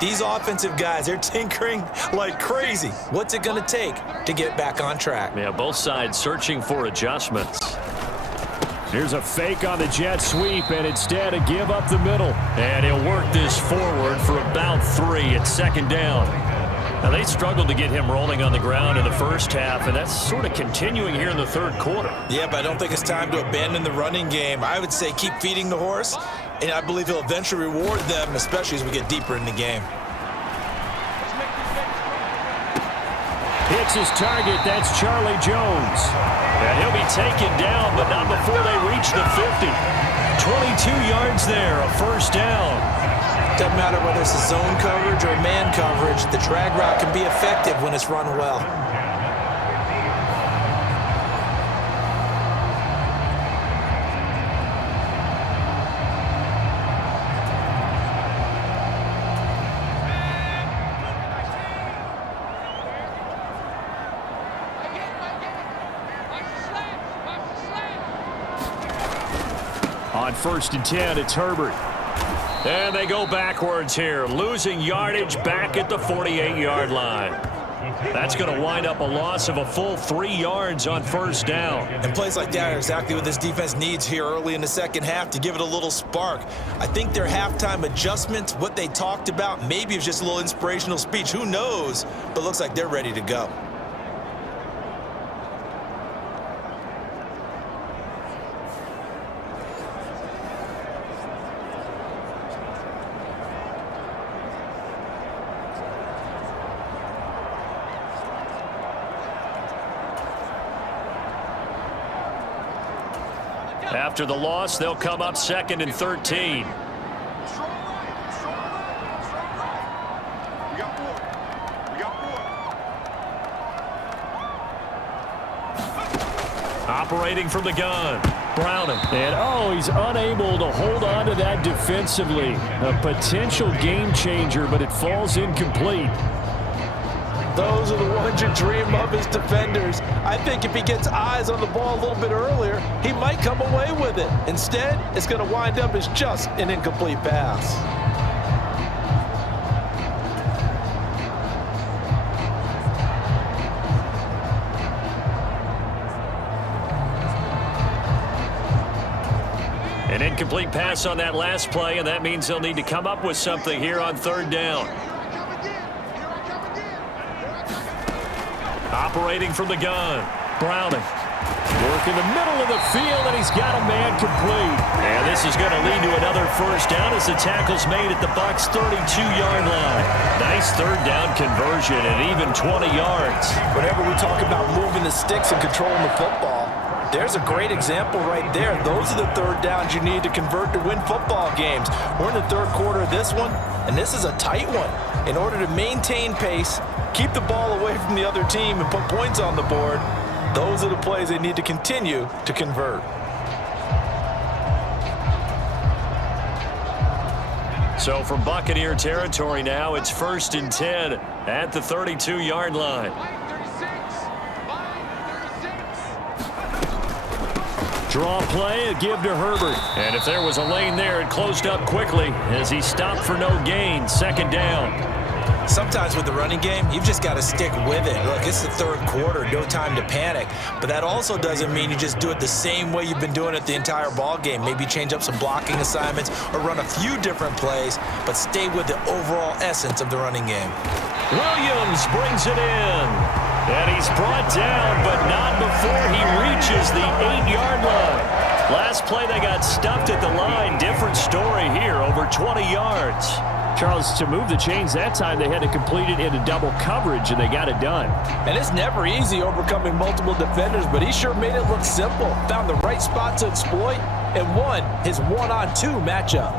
These offensive guys, they're tinkering like crazy. What's it going to take to get back on track? Yeah, both sides searching for adjustments. Here's a fake on the jet sweep, and instead a give up the middle. And he'll work this forward for about 3 at 2nd down. Now, they struggled to get him rolling on the ground in the first half, and that's sort of continuing here in the 3rd quarter. Yeah, but I don't think it's time to abandon the running game. I would say keep feeding the horse, and I believe he'll eventually reward them, especially as we get deeper in the game. Hits his target. That's Charlie Jones. And he'll be taken down, but not before they reach the 50. 22 yards there, a first down. Doesn't matter whether it's a zone coverage or man coverage, the drag route can be effective when it's run well. On 1st and 10, it's Herbert. And they go backwards here, losing yardage back at the 48-yard line. That's going to wind up a loss of a full 3 yards on 1st down. And plays like that are exactly what this defense needs here early in the second half to give it a little spark. I think their halftime adjustments, what they talked about, maybe it's just a little inspirational speech. Who knows? But looks like they're ready to go. After the loss, they'll come up 2nd and 13. We got 4. We got 4. Operating from the gun, Browning. And, he's unable to hold on to that defensively. A potential game changer, but it falls incomplete. Those are the ones you dream of as defenders. I think if he gets eyes on the ball a little bit earlier, he might come away with it. Instead, it's going to wind up as just an incomplete pass. An incomplete pass on that last play, and that means they'll need to come up with something here on 3rd down. Operating from the gun, Browning. Work in the middle of the field, and he's got a man complete. And this is going to lead to another 1st down as the tackle's made at the Bucs' 32-yard line. Nice 3rd down conversion and even 20 yards. Whenever we talk about moving the sticks and controlling the football, there's a great example right there. Those are the 3rd downs you need to convert to win football games. We're in the 3rd quarter of this one, and this is a tight one. In order to maintain pace, keep the ball away from the other team, and put points on the board, those are the plays they need to continue to convert. So from Buccaneer territory now, it's 1st and 10 at the 32-yard line. Draw play, a give to Herbert. And if there was a lane there, it closed up quickly as he stopped for no gain. 2nd down. Sometimes with the running game, you've just got to stick with it. Look, it's the 3rd quarter, no time to panic. But that also doesn't mean you just do it the same way you've been doing it the entire ball game. Maybe change up some blocking assignments or run a few different plays, but stay with the overall essence of the running game. Williams brings it in. And he's brought down, but not before he reaches the 8-yard line. Last play, they got stuffed at the line. Different story here, over 20 yards. Charles, to move the chains that time, they had to complete it into double coverage, and they got it done. And it's never easy overcoming multiple defenders, but he sure made it look simple. Found the right spot to exploit and won his 1-on-2 matchup.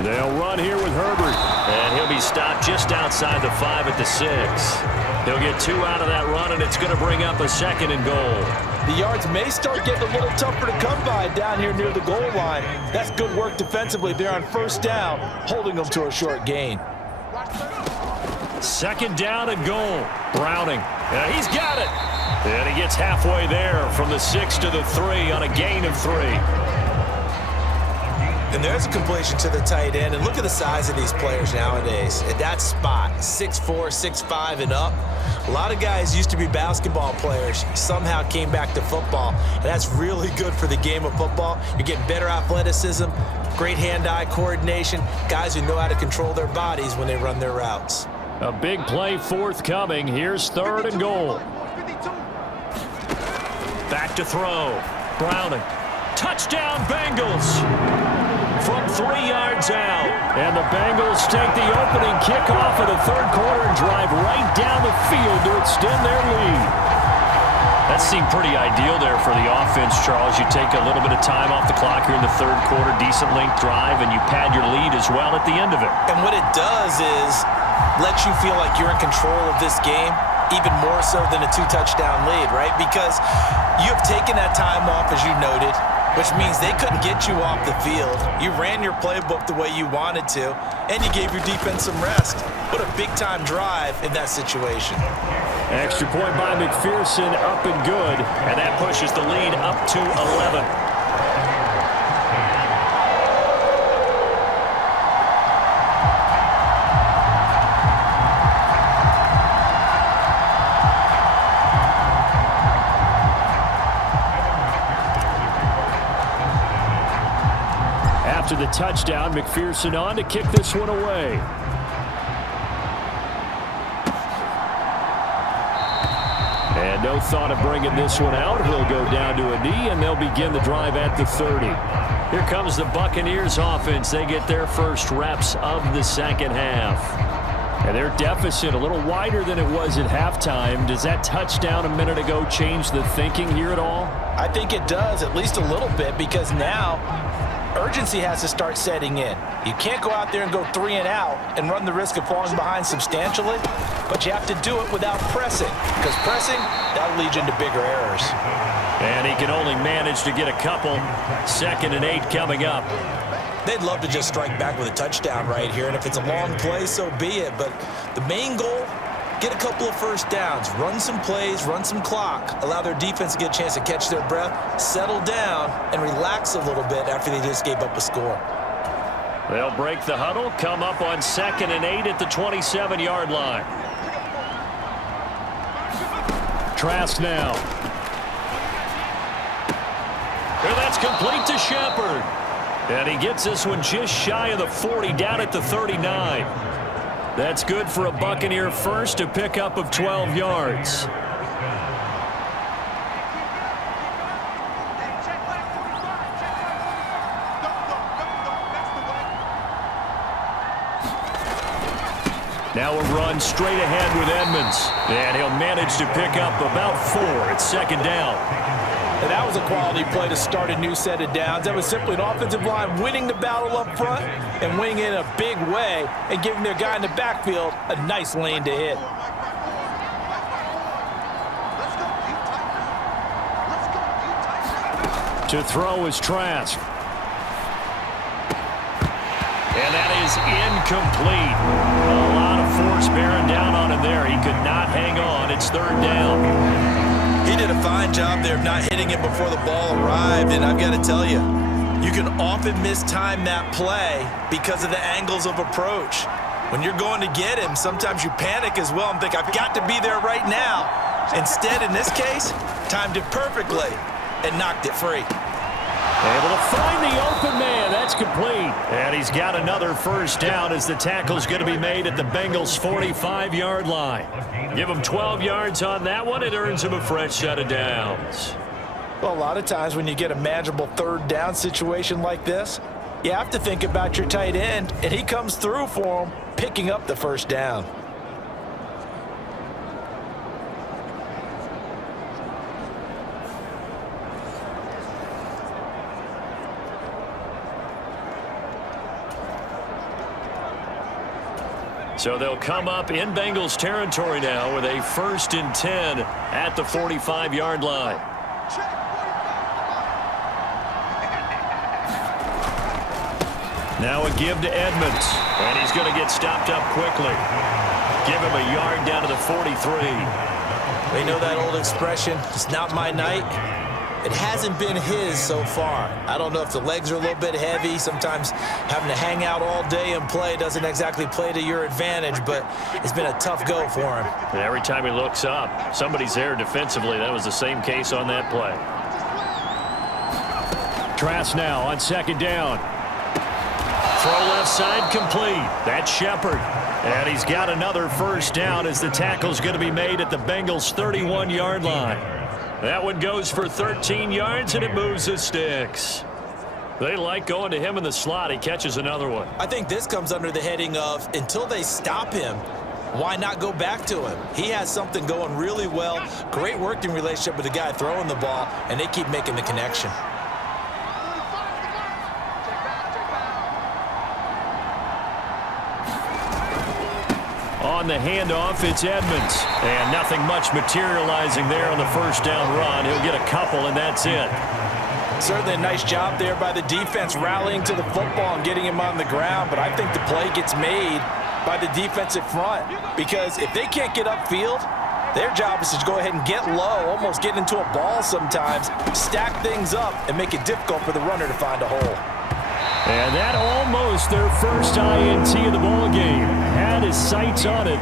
They'll run here with Herbert. And he'll be stopped just outside the 5 at the 6. He'll get 2 out of that run, and it's going to bring up a 2nd and goal. The yards may start getting a little tougher to come by down here near the goal line. That's good work defensively there on 1st down, holding them to a short gain. 2nd down and goal. Browning. And he's got it. And he gets halfway there from the 6 to the 3 on a gain of 3. And there's a completion to the tight end. And look at the size of these players nowadays. At that spot, 6'4", 6'5", and up. A lot of guys used to be basketball players, somehow came back to football. And that's really good for the game of football. You're getting better athleticism, great hand-eye coordination, guys who know how to control their bodies when they run their routes. A big play forthcoming. Here's 3rd and goal. Back to throw. Browning. Touchdown, Bengals. From 3 yards out. And the Bengals take the opening kickoff of the third quarter and drive right down the field to extend their lead. That seemed pretty ideal there for the offense, Charles. You take a little bit of time off the clock here in the third quarter, decent length drive, and you pad your lead as well at the end of it. And what it does is let you feel like you're in control of this game, even more so than a 2-touchdown lead, right? Because you have taken that time off, as you noted, which means they couldn't get you off the field. You ran your playbook the way you wanted to, and you gave your defense some rest. What a big-time drive in that situation. Extra point by McPherson, up and good. And that pushes the lead up to 11. After the touchdown, McPherson on to kick this one away. And no thought of bringing this one out. He'll go down to a knee, and they'll begin the drive at the 30. Here comes the Buccaneers offense. They get their first reps of the second half. And their deficit a little wider than it was at halftime. Does that touchdown a minute ago change the thinking here at all? I think it does, at least a little bit, because now urgency has to start setting in. You can't go out there and go 3 and out and run the risk of falling behind substantially, but you have to do it without pressing, because pressing, that'll lead you into bigger errors. And he can only manage to get a couple. 2nd and 8 coming up. They'd love to just strike back with a touchdown right here, and if it's a long play, so be it. But the main goal, get a couple of first downs, run some plays, run some clock, allow their defense to get a chance to catch their breath, settle down, and relax a little bit after they just gave up a score. They'll break the huddle, come up on 2nd and 8 at the 27-yard line. Trask now. Well, that's complete to Shepard. And he gets this one just shy of the 40, down at the 39. That's good for a Buccaneer first, a pickup of 12 yards. Now a run straight ahead with Edmonds. And he'll manage to pick up about 4 at 2nd down. And that was a quality play to start a new set of downs. That was simply an offensive line winning the battle up front and winning it in a big way and giving their guy in the backfield a nice lane to hit. To throw is Trask. And that is incomplete. A lot of force bearing down on him there. He could not hang on. It's 3rd down. He did a fine job there of not hitting it before the ball arrived, and I've got to tell you, you can often mistime that play because of the angles of approach. When you're going to get him, sometimes you panic as well and think, I've got to be there right now. Instead, in this case, timed it perfectly and knocked it free. Able to find the open man. That's complete. And he's got another first down as the tackle's going to be made at the Bengals' 45-yard line. Give him 12 yards on that one. It earns him a fresh set of downs. Well, a lot of times when you get a manageable 3rd down situation like this, you have to think about your tight end, and he comes through for him, picking up the first down. So they'll come up in Bengals territory now with a 1st and 10 at the 45-yard line. Now a give to Edmonds, and he's going to get stopped up quickly. Give him a yard down to the 43. We know that old expression, it's not my night. It hasn't been his so far. I don't know if the legs are a little bit heavy. Sometimes having to hang out all day and play doesn't exactly play to your advantage, but it's been a tough go for him. And every time he looks up, somebody's there defensively. That was the same case on that play. Trask now on 2nd down. Throw left side complete. That's Shepard. And he's got another first down as the tackle's going to be made at the Bengals' 31-yard line. That one goes for 13 yards, and it moves the sticks. They like going to him in the slot. He catches another one. I think this comes under the heading of until they stop him, why not go back to him? He has something going really well. Great working relationship with the guy throwing the ball, and they keep making the connection. On the handoff, it's Edmonds. And nothing much materializing there on the first down run. He'll get a couple, and that's it. Certainly a nice job there by the defense rallying to the football and getting him on the ground, but I think the play gets made by the defensive front, because if they can't get upfield, their job is to go ahead and get low, almost get into a ball sometimes, stack things up, and make it difficult for the runner to find a hole. And that almost their first INT of the ball game. Had his sights on it,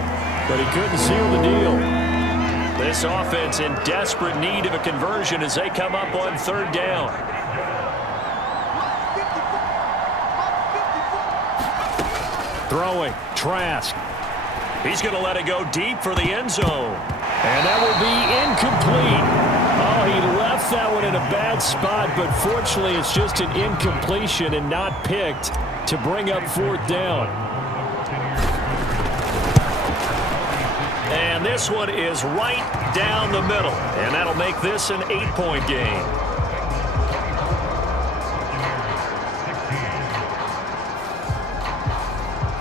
but he couldn't seal the deal. This offense in desperate need of a conversion as they come up on third down. Throwing, Trask. He's going to let it go deep for the end zone. And that will be incomplete. Oh, he left that one in a bad spot, but fortunately it's just an incompletion and not picked to bring up fourth down. And this one is right down the middle, and that'll make this an 8-point game.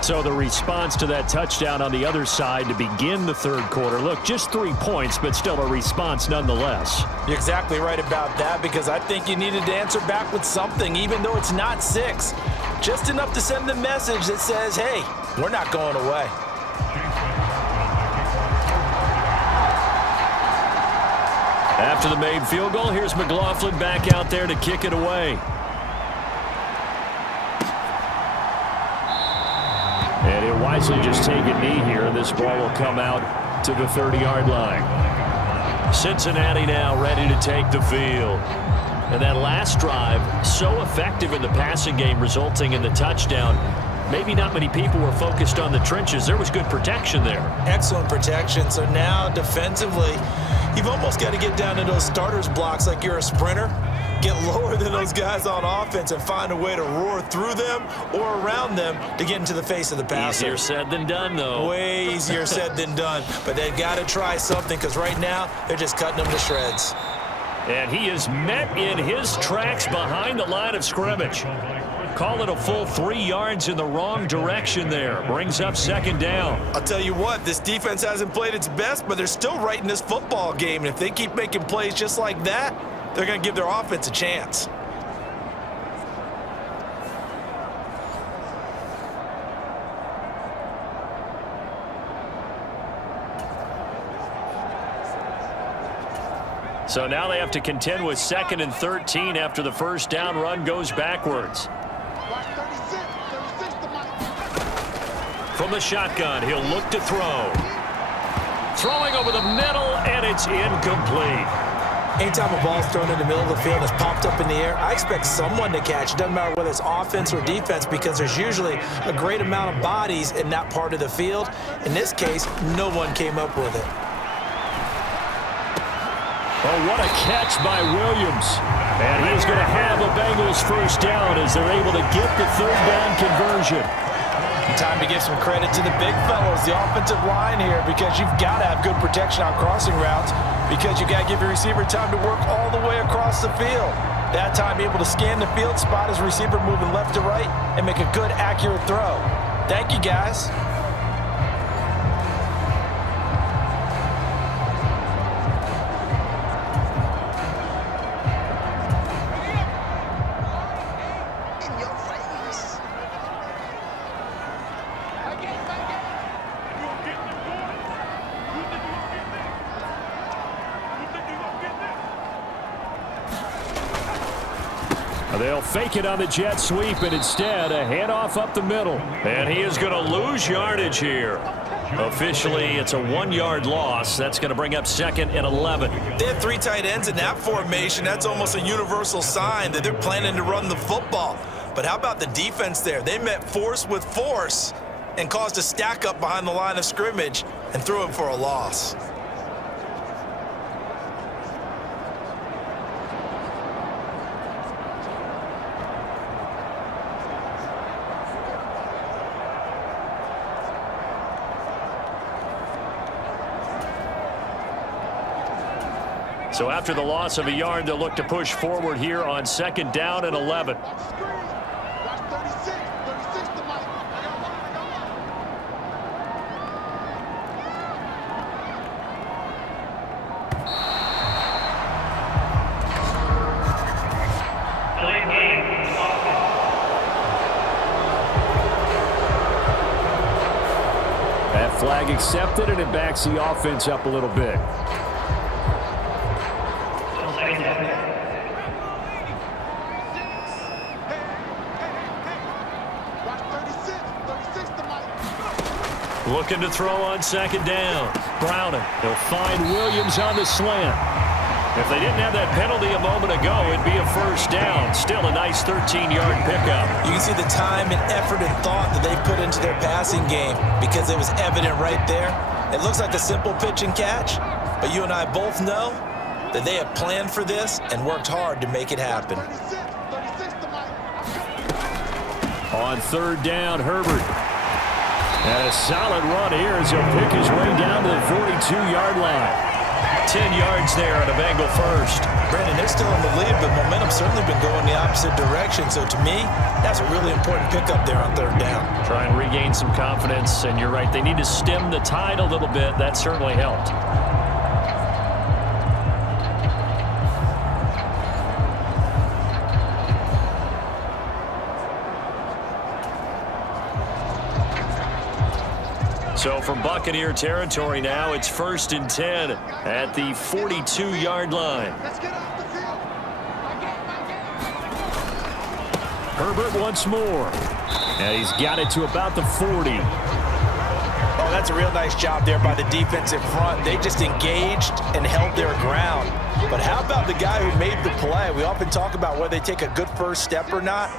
So the response to that touchdown on the other side to begin the third quarter. Look, just 3 points, but still a response nonetheless. You're exactly right about that, because I think you needed to answer back with something, even though it's not 6. Just enough to send the message that says, hey, we're not going away. After the made field goal, here's McLaughlin back out there to kick it away. And he'll wisely just take a knee here, and this ball will come out to the 30-yard line. Cincinnati now ready to take the field. And that last drive, so effective in the passing game, resulting in the touchdown. Maybe not many people were focused on the trenches. There was good protection there. Excellent protection. So now defensively, you've almost got to get down to those starters blocks like you're a sprinter. Get lower than those guys on offense and find a way to roar through them or around them to get into the face of the passer. Easier said than done, though. Way easier said than done. But they've got to try something, because right now they're just cutting them to shreds. And he is met in his tracks behind the line of scrimmage. Call it a full 3 yards in the wrong direction there. Brings up second down. I'll tell you what, this defense hasn't played its best, but they're still right in this football game. And if they keep making plays just like that, they're going to give their offense a chance. So now they have to contend with 2nd and 13 after the first down run goes backwards. From the shotgun, he'll look to throw. Throwing over the middle, and it's incomplete. Anytime a ball's thrown in the middle of the field and it's popped up in the air, I expect someone to catch. It doesn't matter whether it's offense or defense, because there's usually a great amount of bodies in that part of the field. In this case, no one came up with it. Oh, what a catch by Williams. And he's going to have a Bengals first down as they're able to get the third down conversion. Time to give some credit to the big fellows, the offensive line here, because you've got to have good protection on crossing routes, because you got to give your receiver time to work all the way across the field. That time able to scan the field, spot his receiver moving left to right, and make a good, accurate throw. Thank you, guys. They'll fake it on the jet sweep, and instead a handoff up the middle. And he is going to lose yardage here. Officially, it's a 1-yard loss. That's going to bring up 2nd and 11. They have 3 tight ends in that formation. That's almost a universal sign that they're planning to run the football. But how about the defense there? They met force with force and caused a stack up behind the line of scrimmage and threw him for a loss. So after the loss of a yard, they'll look to push forward here on 2nd down and 11. That flag accepted, and it backs the offense up a little bit. Looking to throw on 2nd down. Browning. He'll find Williams on the slant. If they didn't have that penalty a moment ago, it'd be a 1st down. Still a nice 13-yard pickup. You can see the time and effort and thought that they put into their passing game because it was evident right there. It looks like a simple pitch and catch, but you and I both know that they have planned for this and worked hard to make it happen. On 3rd down, Herbert. And a solid run here as he'll pick his way down to the 42-yard line. 10 yards there on a Bengal 1st. Brandon, they're still in the lead, but momentum's certainly been going the opposite direction. So to me, that's a really important pickup there on 3rd down. Try and regain some confidence, and you're right, they need to stem the tide a little bit. That certainly helped. So from Buccaneer territory now, it's 1st and 10 at the 42-yard line. Herbert once more. And he's got it to about the 40. Oh, that's a real nice job there by the defensive front. They just engaged and held their ground. But how about the guy who made the play? We often talk about whether they take a good first step or not.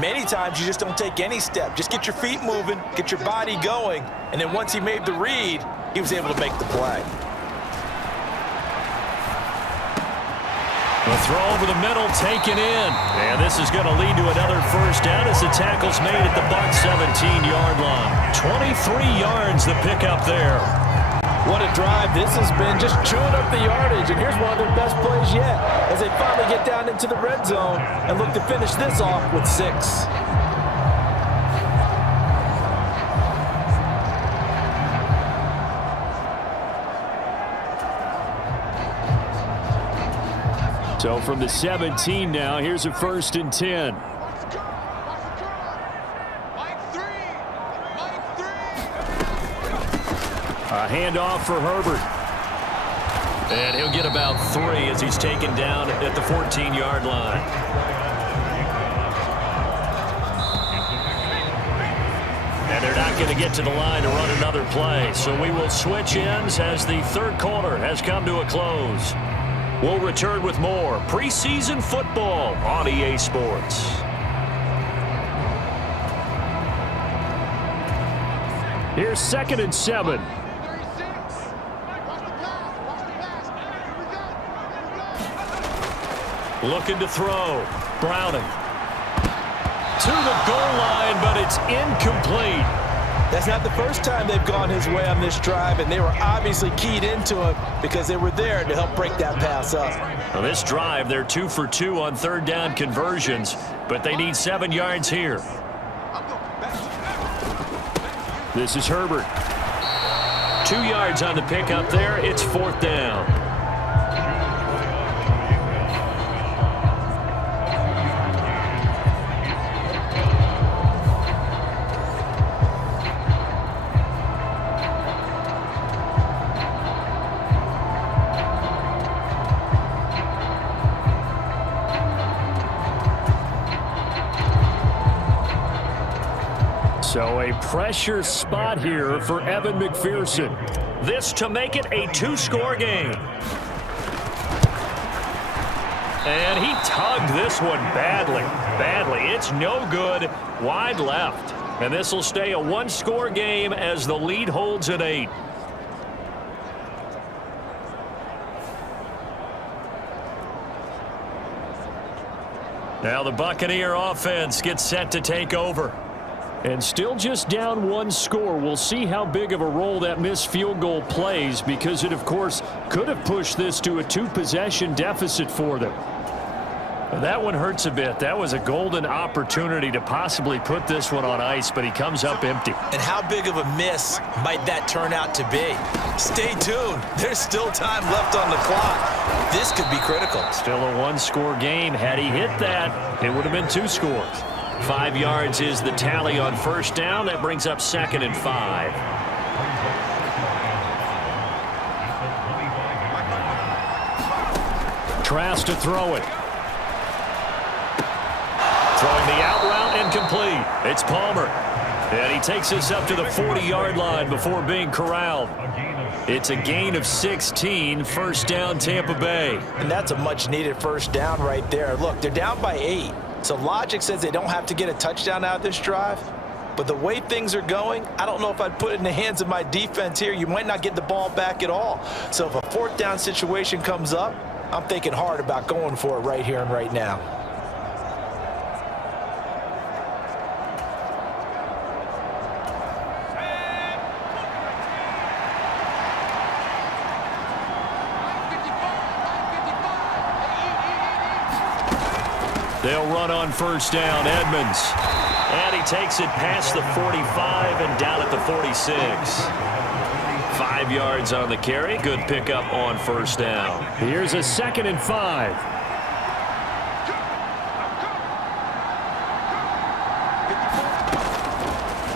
Many times you just don't take any step. Just get your feet moving, get your body going, and then once he made the read, he was able to make the play. The throw over the middle, taken in. And this is going to lead to another 1st down as the tackle's made at the Bucs 17-yard line. 23 yards the pickup there. What a drive this has been, just chewing up the yardage, and here's one of their best plays yet as they finally get down into the red zone and look to finish this off with 6. So from the 17 now, here's a 1st and 10. A handoff for Herbert. And he'll get about 3 as he's taken down at the 14-yard line. And they're not going to get to the line to run another play. So we will switch ends as the 3rd quarter has come to a close. We'll return with more preseason football on EA Sports. Here's 2nd and 7. Looking to throw. Browning. To the goal line, but it's incomplete. That's not the first time they've gone his way on this drive, and they were obviously keyed into it because they were there to help break that pass up. Well, this drive, they're 2 for 2 on 3rd down conversions, but they need 7 yards here. This is Herbert. 2 yards on the pickup there. It's 4th down. So a pressure spot here for Evan McPherson. This to make it a 2-score game. And he tugged this one badly. It's no good. Wide left. And this will stay a 1-score game as the lead holds at 8. Now the Buccaneer offense gets set to take over. And still just down one score. We'll see how big of a role that missed field goal plays, because it, of course, could have pushed this to a 2-possession deficit for them. That one hurts a bit. That was a golden opportunity to possibly put this one on ice, but he comes up empty. And how big of a miss might that turn out to be? Stay tuned. There's still time left on the clock. This could be critical. Still a one-score game. Had he hit that, it would have been 2 scores. 5 yards is the tally on first down. That brings up 2nd and 5. Trask to throw it. Throwing the out route, incomplete. It's Palmer. And he takes us up to the 40-yard line before being corralled. It's a gain of 16, first down Tampa Bay. And that's a much-needed first down right there. Look, they're down by 8. So logic says they don't have to get a touchdown out of this drive. But the way things are going, I don't know if I'd put it in the hands of my defense here. You might not get the ball back at all. So if a 4th down situation comes up, I'm thinking hard about going for it right here and right now. They'll run on first down, Edmonds. And he takes it past the 45 and down at the 46. 5 yards on the carry. Good pickup on first down. Here's a 2nd and 5.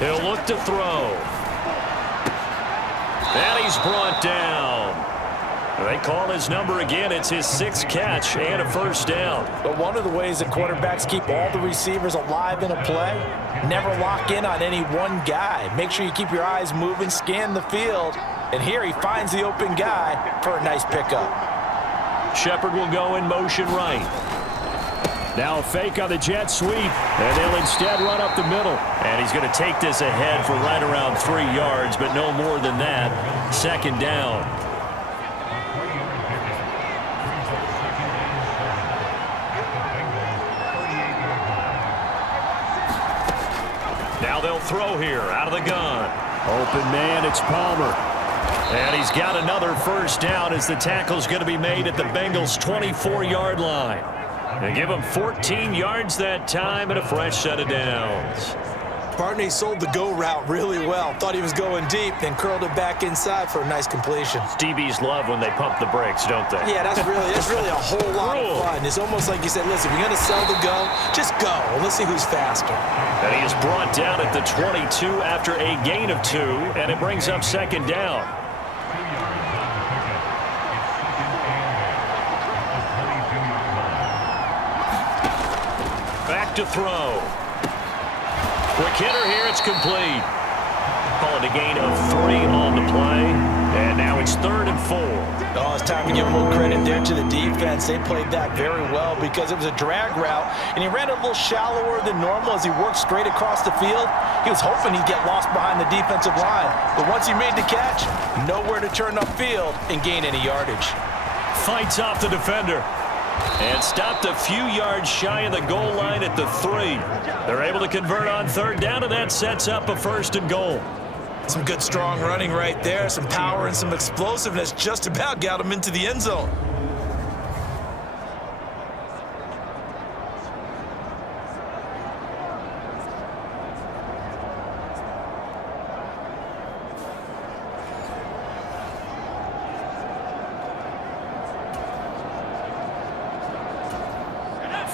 He'll look to throw. And he's brought down. They call his number again. It's his 6th catch and a first down. But one of the ways that quarterbacks keep all the receivers alive in a play, never lock in on any one guy. Make sure you keep your eyes moving, scan the field. And here he finds the open guy for a nice pickup. Shepard will go in motion right. Now a fake on the jet sweep, and they'll instead run up the middle. And he's going to take this ahead for right around 3 yards, but no more than that. 2nd down. Now they'll throw here out of the gun. Open man, it's Palmer. And he's got another first down as the tackle's going to be made at the Bengals' 24-yard line. They give him 14 yards that time and a fresh set of downs. Barney sold the go route really well. Thought he was going deep, then curled it back inside for a nice completion. DBs love when they pump the brakes, don't they? Yeah, that's really a whole lot of fun. It's almost like you said, listen, if you're going to sell the go, just go. Let's see who's faster. And he is brought down at the 22 after a gain of 2, and it brings up 2nd down. Back to throw. Quick hitter here, it's complete. Call it a gain of 3 on the play. And now it's 3rd and 4. Oh, it's time to give a little credit there to the defense. They played that very well because it was a drag route, and he ran a little shallower than normal as he worked straight across the field. He was hoping he'd get lost behind the defensive line. But once he made the catch, nowhere to turn upfield and gain any yardage. Fights off the defender. And stopped a few yards shy of the goal line at the 3. They're able to convert on 3rd down, and that sets up a 1st and goal. Some good strong running right there, some power and some explosiveness just about got him into the end zone.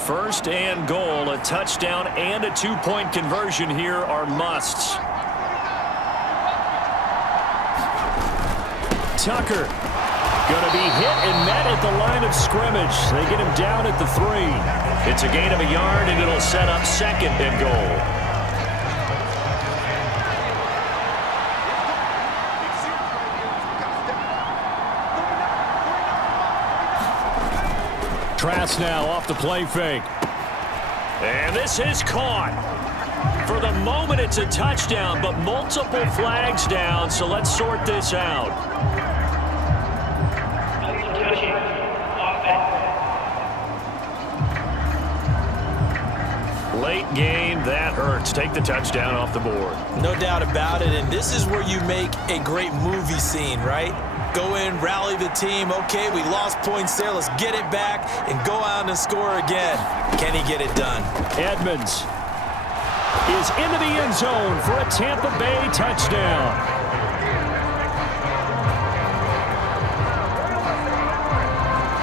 First and goal, a touchdown and a 2-point conversion here are musts. Tucker going to be hit and met at the line of scrimmage. They get him down at the 3. It's a gain of a yard, and it'll set up 2nd and goal. Trask now off the play fake. And this is caught. For the moment, it's a touchdown, but multiple flags down, so let's sort this out. Late game, that hurts. take the touchdown off the board. No doubt about it, and this is where you make a great movie scene, right? Go in, rally the team. Okay, we lost points there. Let's get it back and go out and score again. Can he get it done? Edmonds is into the end zone for a Tampa Bay touchdown.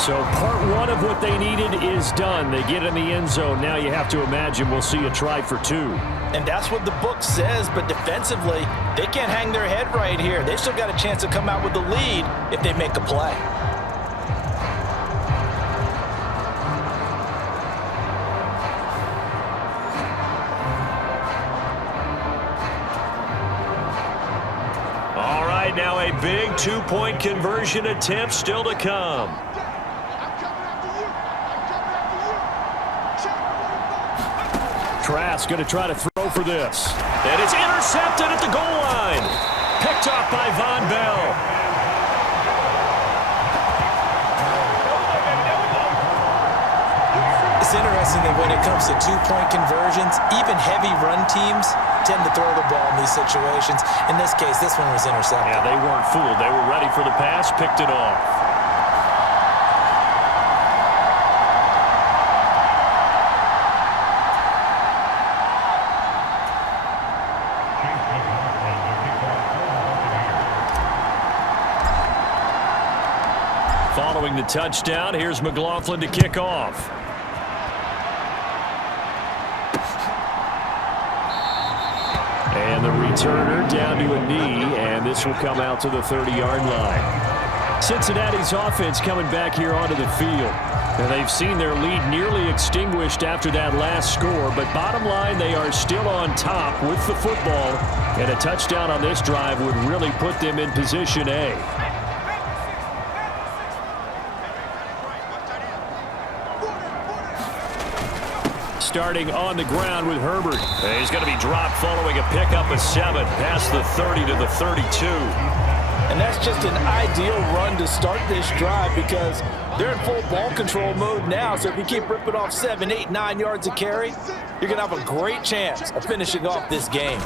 So part one of what they needed is done. They get in the end zone. Now you have to imagine we'll see a try for two. And that's what the book says, but defensively, they can't hang their head right here. They've still got a chance to come out with the lead if they make a play. All right, now a big two-point conversion attempt still to come. Trask going to try to throw for this. And it's intercepted at the goal line. Picked off by Von Bell. It's interesting that when it comes to two-point conversions, even heavy run teams tend to throw the ball in these situations. In this case, this one was intercepted. Yeah, they weren't fooled. They were ready for the pass, picked it off. Following the touchdown, here's McLaughlin to kick off. And the returner down to a knee, and this will come out to the 30-yard line. Cincinnati's offense coming back here onto the field. And they've seen their lead nearly extinguished after that last score, but bottom line, they are still on top with the football, and a touchdown on this drive would really put them in position A. Starting on the ground with Herbert. He's going to be dropped following a pickup of 7 past the 30 to the 32. And that's just an ideal run to start this drive because they're in full ball control mode now. So if you keep ripping off 7, 8, 9 yards of carry, you're going to have a great chance of finishing off this game.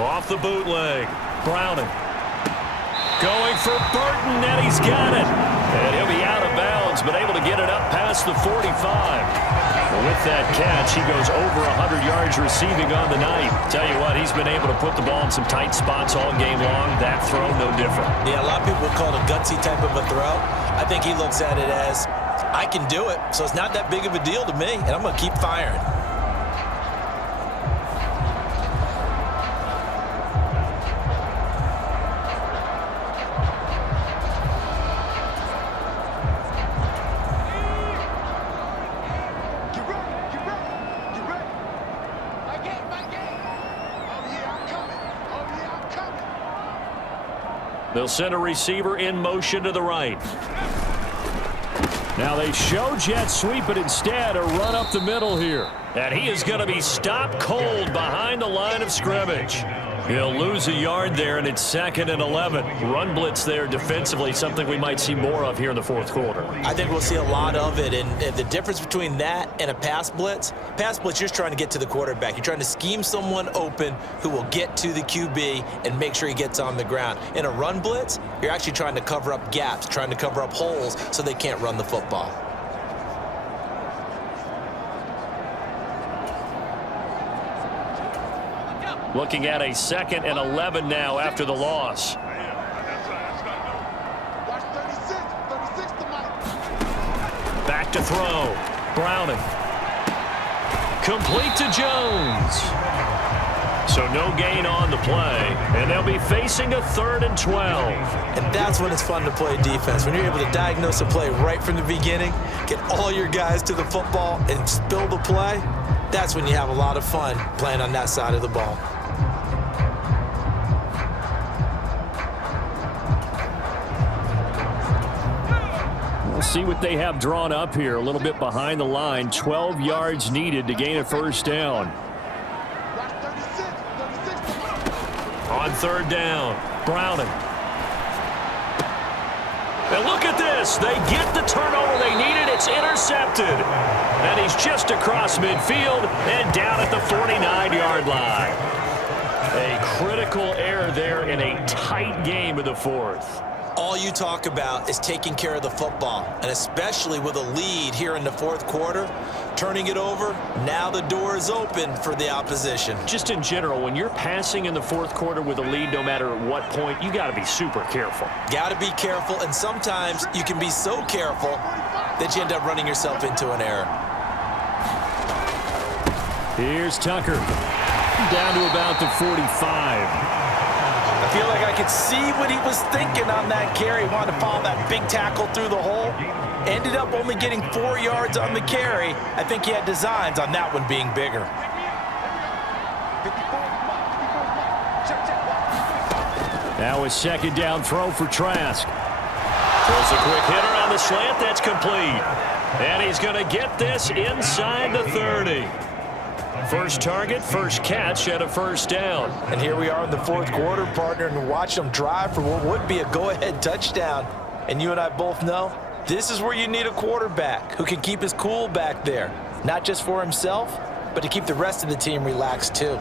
Off the bootleg. Browning. Going for Burton, and he's got it. And he'll be out of bounds, but able to get it up past the 45. Well, with that catch, he goes over 100 yards receiving on the night. Tell you what, he's been able to put the ball in some tight spots all game long. That throw, no different. Yeah, a lot of people would call it a gutsy type of a throw. I think he looks at it as, I can do it, so it's not that big of a deal to me, and I'm going to keep firing. They'll send a receiver in motion to the right. Now they show jet sweep, but instead a run up the middle here. And he is going to be stopped cold behind the line of scrimmage. He'll lose a yard there, and it's 2nd and 11. Run blitz there defensively, something we might see more of here in the fourth quarter. I think we'll see a lot of it, and the difference between that and a pass blitz, you're just trying to get to the quarterback. You're trying to scheme someone open who will get to the QB and make sure he gets on the ground. In a run blitz, you're actually trying to cover up gaps, trying to cover up holes so they can't run the football. Looking at a 2nd and 11 now after the loss. Back to throw. Browning. Complete to Jones. So no gain on the play, and they'll be facing a 3rd and 12. And that's when it's fun to play defense. When you're able to diagnose a play right from the beginning, get all your guys to the football, and spill the play, that's when you have a lot of fun playing on that side of the ball. See what they have drawn up here. A little bit behind the line. 12 yards needed to gain a first down. On 3rd down, Browning. And look at this. They get the turnover they needed. It's intercepted. And he's just across midfield and down at the 49-yard line. A critical error there in a tight game in the fourth. All you talk about is taking care of the football, and especially with a lead here in the fourth quarter, turning it over, now the door is open for the opposition. Just in general, when you're passing in the fourth quarter with a lead, no matter at what point, you got to be super careful. Got to be careful, and sometimes you can be so careful that you end up running yourself into an error. Here's Tucker. Down to about the 45. I feel like I could see what he was thinking on that carry. He wanted to follow that big tackle through the hole. Ended up only getting 4 yards on the carry. I think he had designs on that one being bigger. Now a second down throw for Trask. Throws a quick hitter on the slant. That's complete. And he's going to get this inside the 30. First target, first catch, and a first down. And here we are in the fourth quarter, partner, and watch them drive for what would be a go-ahead touchdown. And you and I both know this is where you need a quarterback who can keep his cool back there, not just for himself, but to keep the rest of the team relaxed too.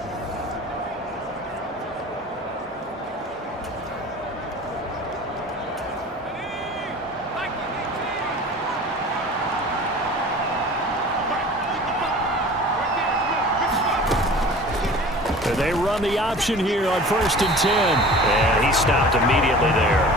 They run the option here on 1st and 10. And he stopped immediately there.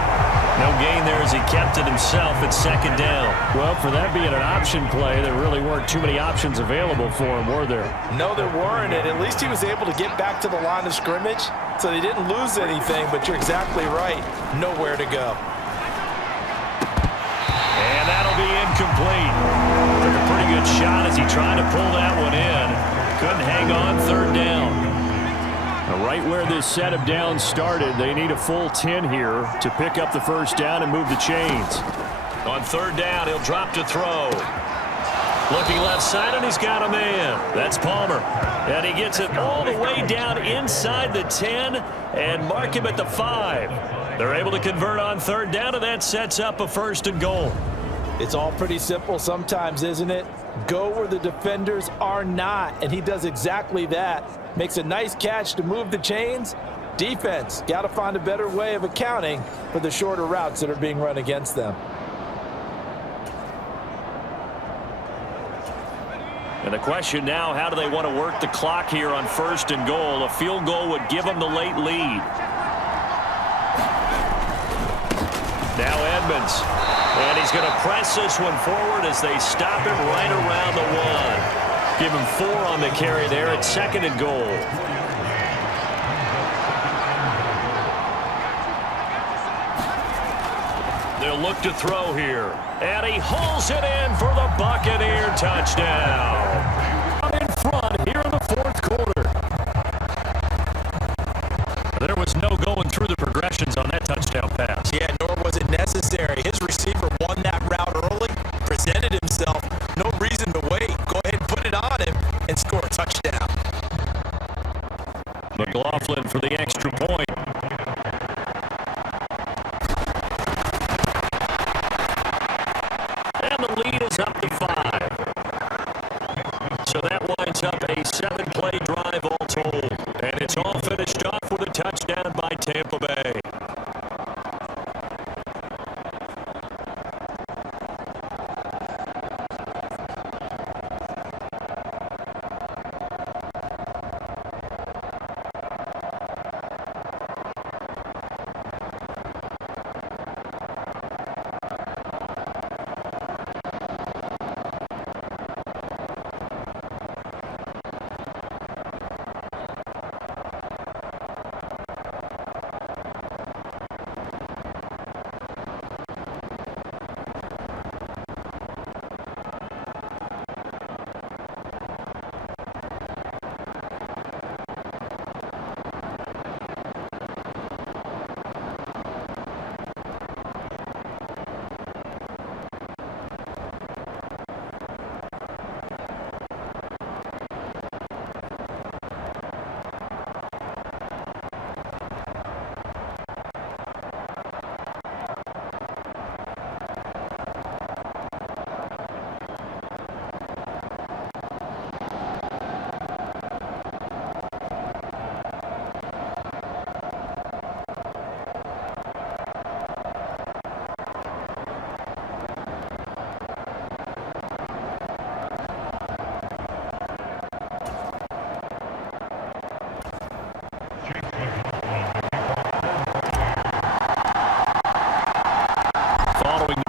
No gain there as he kept it himself at second down. Well, for that being an option play, there really weren't too many options available for him, were there? No, there weren't, and at least he was able to get back to the line of scrimmage, so they didn't lose anything, but you're exactly right. Nowhere to go. And that'll be incomplete. Took a pretty good shot as he tried to pull that one in. Couldn't hang on, third down. Right where this set of downs started, they need a full 10 here to pick up the first down and move the chains. On third down, he'll drop to throw. Looking left side, and he's got a man. That's Palmer. And he gets it all the way down inside the 10 and mark him at the 5. They're able to convert on third down, and that sets up a 1st and goal. It's all pretty simple sometimes, isn't it? Go where the defenders are not, and he does exactly that. Makes a nice catch to move the chains. Defense, got to find a better way of accounting for the shorter routes that are being run against them. And the question now, how do they want to work the clock here on 1st and goal? A field goal would give them the late lead. Now Edmonds. And he's going to press this one forward as they stop it right around the 1. Give him 4 on the carry there at 2nd and goal. They'll look to throw here. And he hauls it in for the Buccaneer touchdown. In front here in the fourth quarter. There was no going through the progressions on that touchdown pass. Yeah, nor was it necessary. His receiver won that route early, presented himself, no reason to wait. Go ahead and put it on him and score a touchdown. McLaughlin for the extra point. And the lead is up to 5.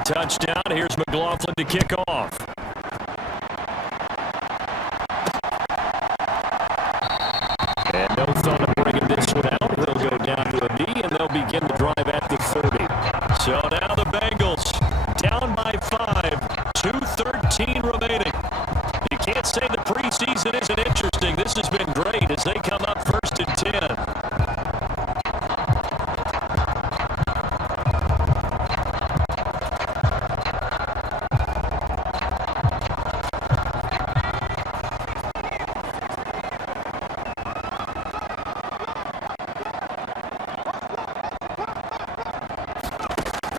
touchdown. Here's McLaughlin to kick off. And no thought of bringing this one out. He'll go down to a knee, and they'll begin the drive at the 30. So now the Bengals down by 5, 2:13 remaining. You can't say the preseason isn't interesting. This has been great as they come up 1st and 10.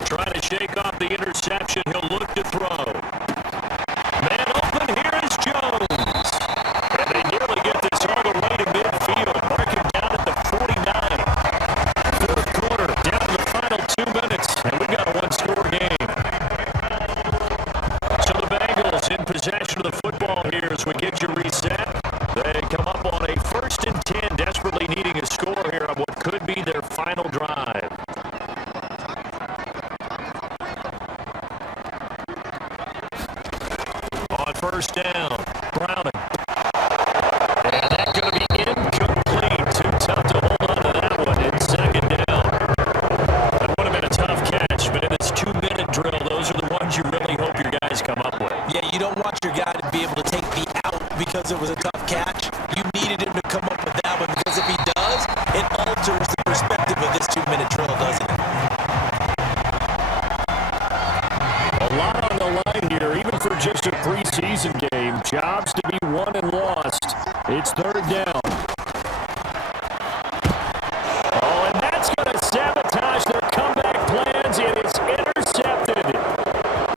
Trying to shake off the interception. He'll look to throw. Man open, here is Jones. And they nearly get this all the way to midfield. Marking down at the 49. Fourth quarter, down to the final 2 minutes. And we've got a one-score game. So the Bengals in possession of the football here as we get you reset. They come up on a 1st and 10, desperately needing a score here on what could be their final drive. First down, Browning. And that's going to be incomplete. Too tough to hold on to that one. It's 2nd down. That would have been a tough catch, but in this 2-minute drill, those are the ones you really hope your guys come up with. Yeah, you don't want your guy to be able to take the out because it was a tough catch. You needed him to come up with that one because if he does, it alters the perspective of this 2-minute drill, doesn't it? A lot on the line here, even for just a preseason game. Jobs to be won and lost. It's 3rd down. Oh, and that's going to sabotage their comeback plans. It is intercepted.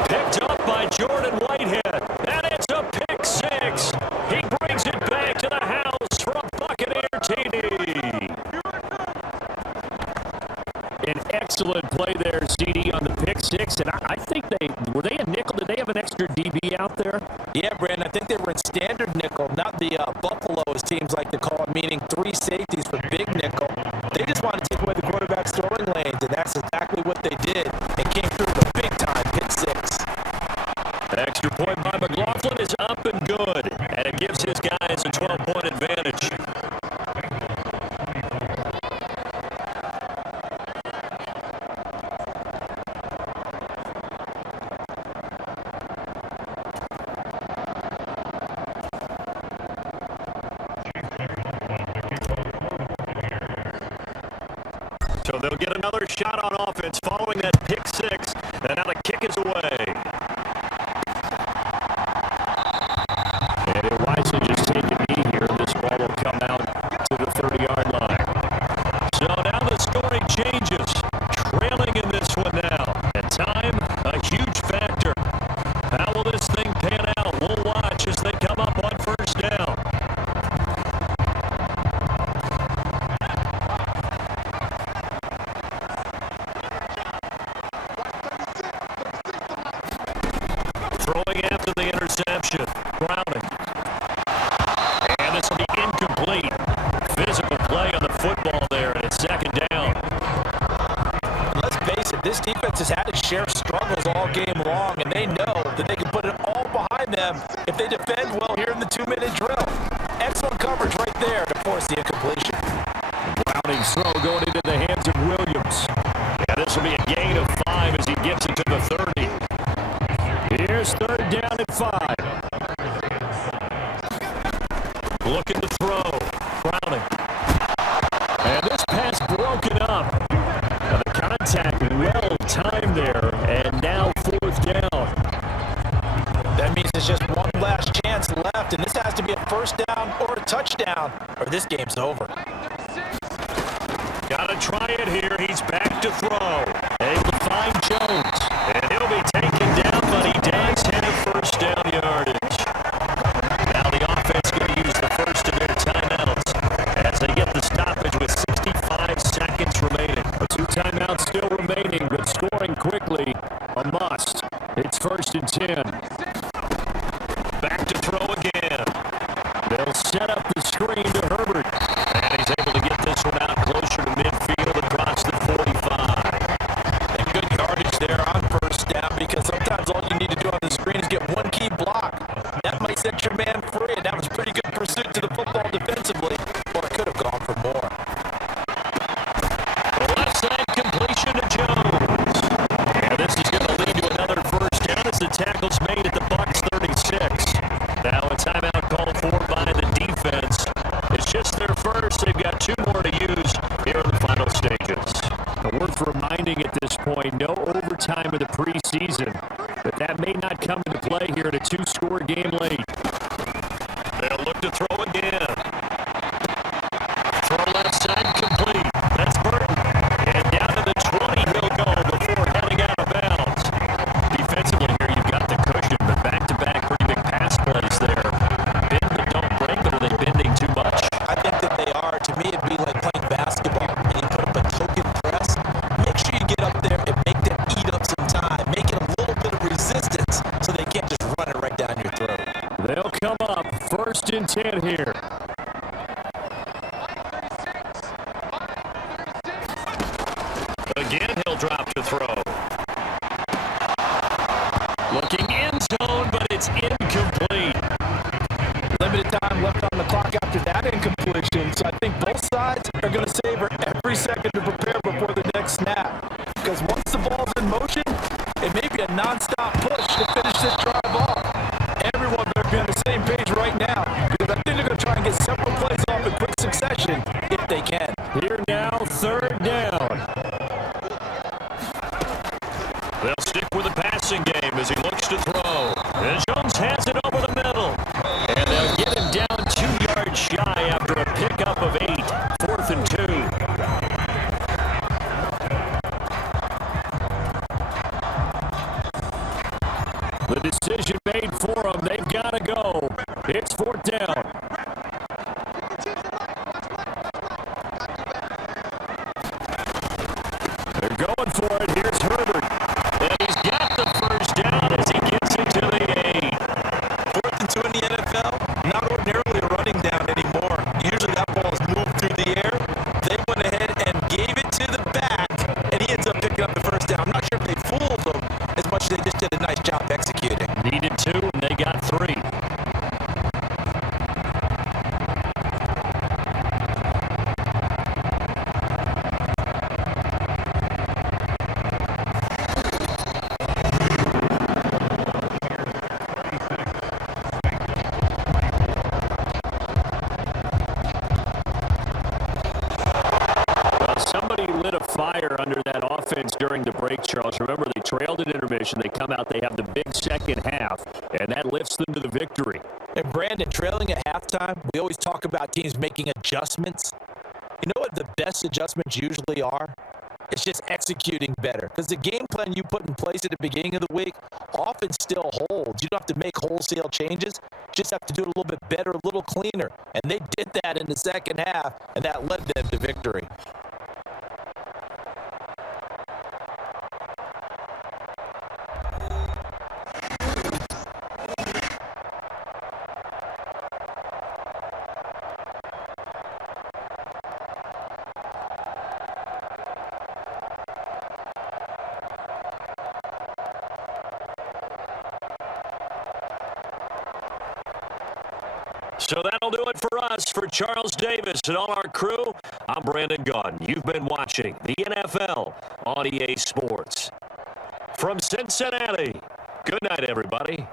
Picked up by Jordan Whitehead. And it's a pick 6. He brings it back to the house for a Buccaneer TD. An excellent play there, CD, on the pick 6, and I think were they a nickel? Did they have an extra DB out there? Yeah, Brandon, I think they were in standard nickel, not the Buffalo, as teams like to call it, meaning 3 safeties for big nickel. They just wanted to take away the quarterback's throwing lanes, and that's exactly what they did, and came through with a big-time pick 6. Extra point by McLaughlin is up and good, and it gives his guys a 12-point advantage. So they'll get another shot on offense following that pick 6, and now the kick is away. And it wisely just take a knee here. This ball will come out to the 30-yard line. So now the scoring changes. Trailing in this one now. And time, a huge factor. How will this thing pan out? We'll watch as they come up on 1st down. Throwing after the interception. Browning. And this will be incomplete. Physical play on the football there, and it's 2nd down. Let's face it, this defense has had its share of struggles all game long, and they know that they can put it all behind them if they defend well here in the 2-minute drill. Excellent coverage right there to force the incompletion. Browning's throw going into the hands of Williams. Yeah, this will be a gain of 5 as he gets it to the 30. Here's 3rd down and 5. Looking to throw. Browning. And this pass broken up. And the contact well timed there. And now 4th down. That means there's just one last chance left, and this has to be a 1st down or a touchdown, or this game's over. Gotta try it here. He's back to throw. Able to find Jones. And he'll be taken down, but he does have 1st down yardage. Now the offense going to use the first of their timeouts as they get the stoppage with 65 seconds remaining. 2 timeouts still remaining, but scoring quickly, a must. It's 1st and 10. Back to throw again. They'll set up the screen to Herbert. And he's tackles made at the Bucs 36. Now a timeout called for by the defense. It's just their first. They've got 2 more to use here in the final stages. Worth reminding at this point, no overtime in the preseason, but that may not come into play here in a 2-score game late. They'll look to throw again. Throw left side complete. That's Burton. And down to the 20 he'll go before heading out of bounds. Defensively here, you've got the cushion, but back-to-back pretty big pass plays there. Bend but don't break, or are they bending too much? I think that they are. To me, it'd be like playing basketball. And you put up a token press. Make sure you get up there and make them eat up some time. Make it a little bit of resistance so they can't just run it right down your throat. They'll come up 1st and 10 here. Again, he'll drop to throw. Looking end zone, but it's incomplete. Limited time left on the clock after that incompletion, so I think both sides are going to savor every second to prepare before the next snap. Because once the ball's in motion, it may be a nonstop push to finish this drive off. Everyone better be on the same page right now, because I think they're going to try and get several plays off in quick succession if they can. Here now, 3rd down. They'll stick with the passing game as he looks to throw. And Jones has it over the middle. And they'll get him down 2 yards shy after a pickup of 8. 4th and 2. The decision made for them. They've got to go. It's 4th down. They're going for it. Here's Herbert. And he's got the 1st down as he gets it to the 8. 4th and 2 in the NFL, not ordinarily a running down anymore. Usually that ball is moved through the air. They went ahead and gave it to the back, and he ends up picking up the 1st down. I'm not sure if they fooled him as much as they just did a nice job executing. Needed 2, and they got 3. Somebody lit a fire under that offense during the break, Charles. Remember, they trailed at intermission. They come out, they have the big second half, and that lifts them to the victory. And Brandon, trailing at halftime, we always talk about teams making adjustments. You know what the best adjustments usually are? It's just executing better. Because the game plan you put in place at the beginning of the week often still holds. You don't have to make wholesale changes. You just have to do it a little bit better, a little cleaner. And they did that in the second half, and that led them to victory. So that'll do it for us. For Charles Davis and all our crew, I'm Brandon Gunn. You've been watching the NFL on EA Sports. From Cincinnati, good night, everybody.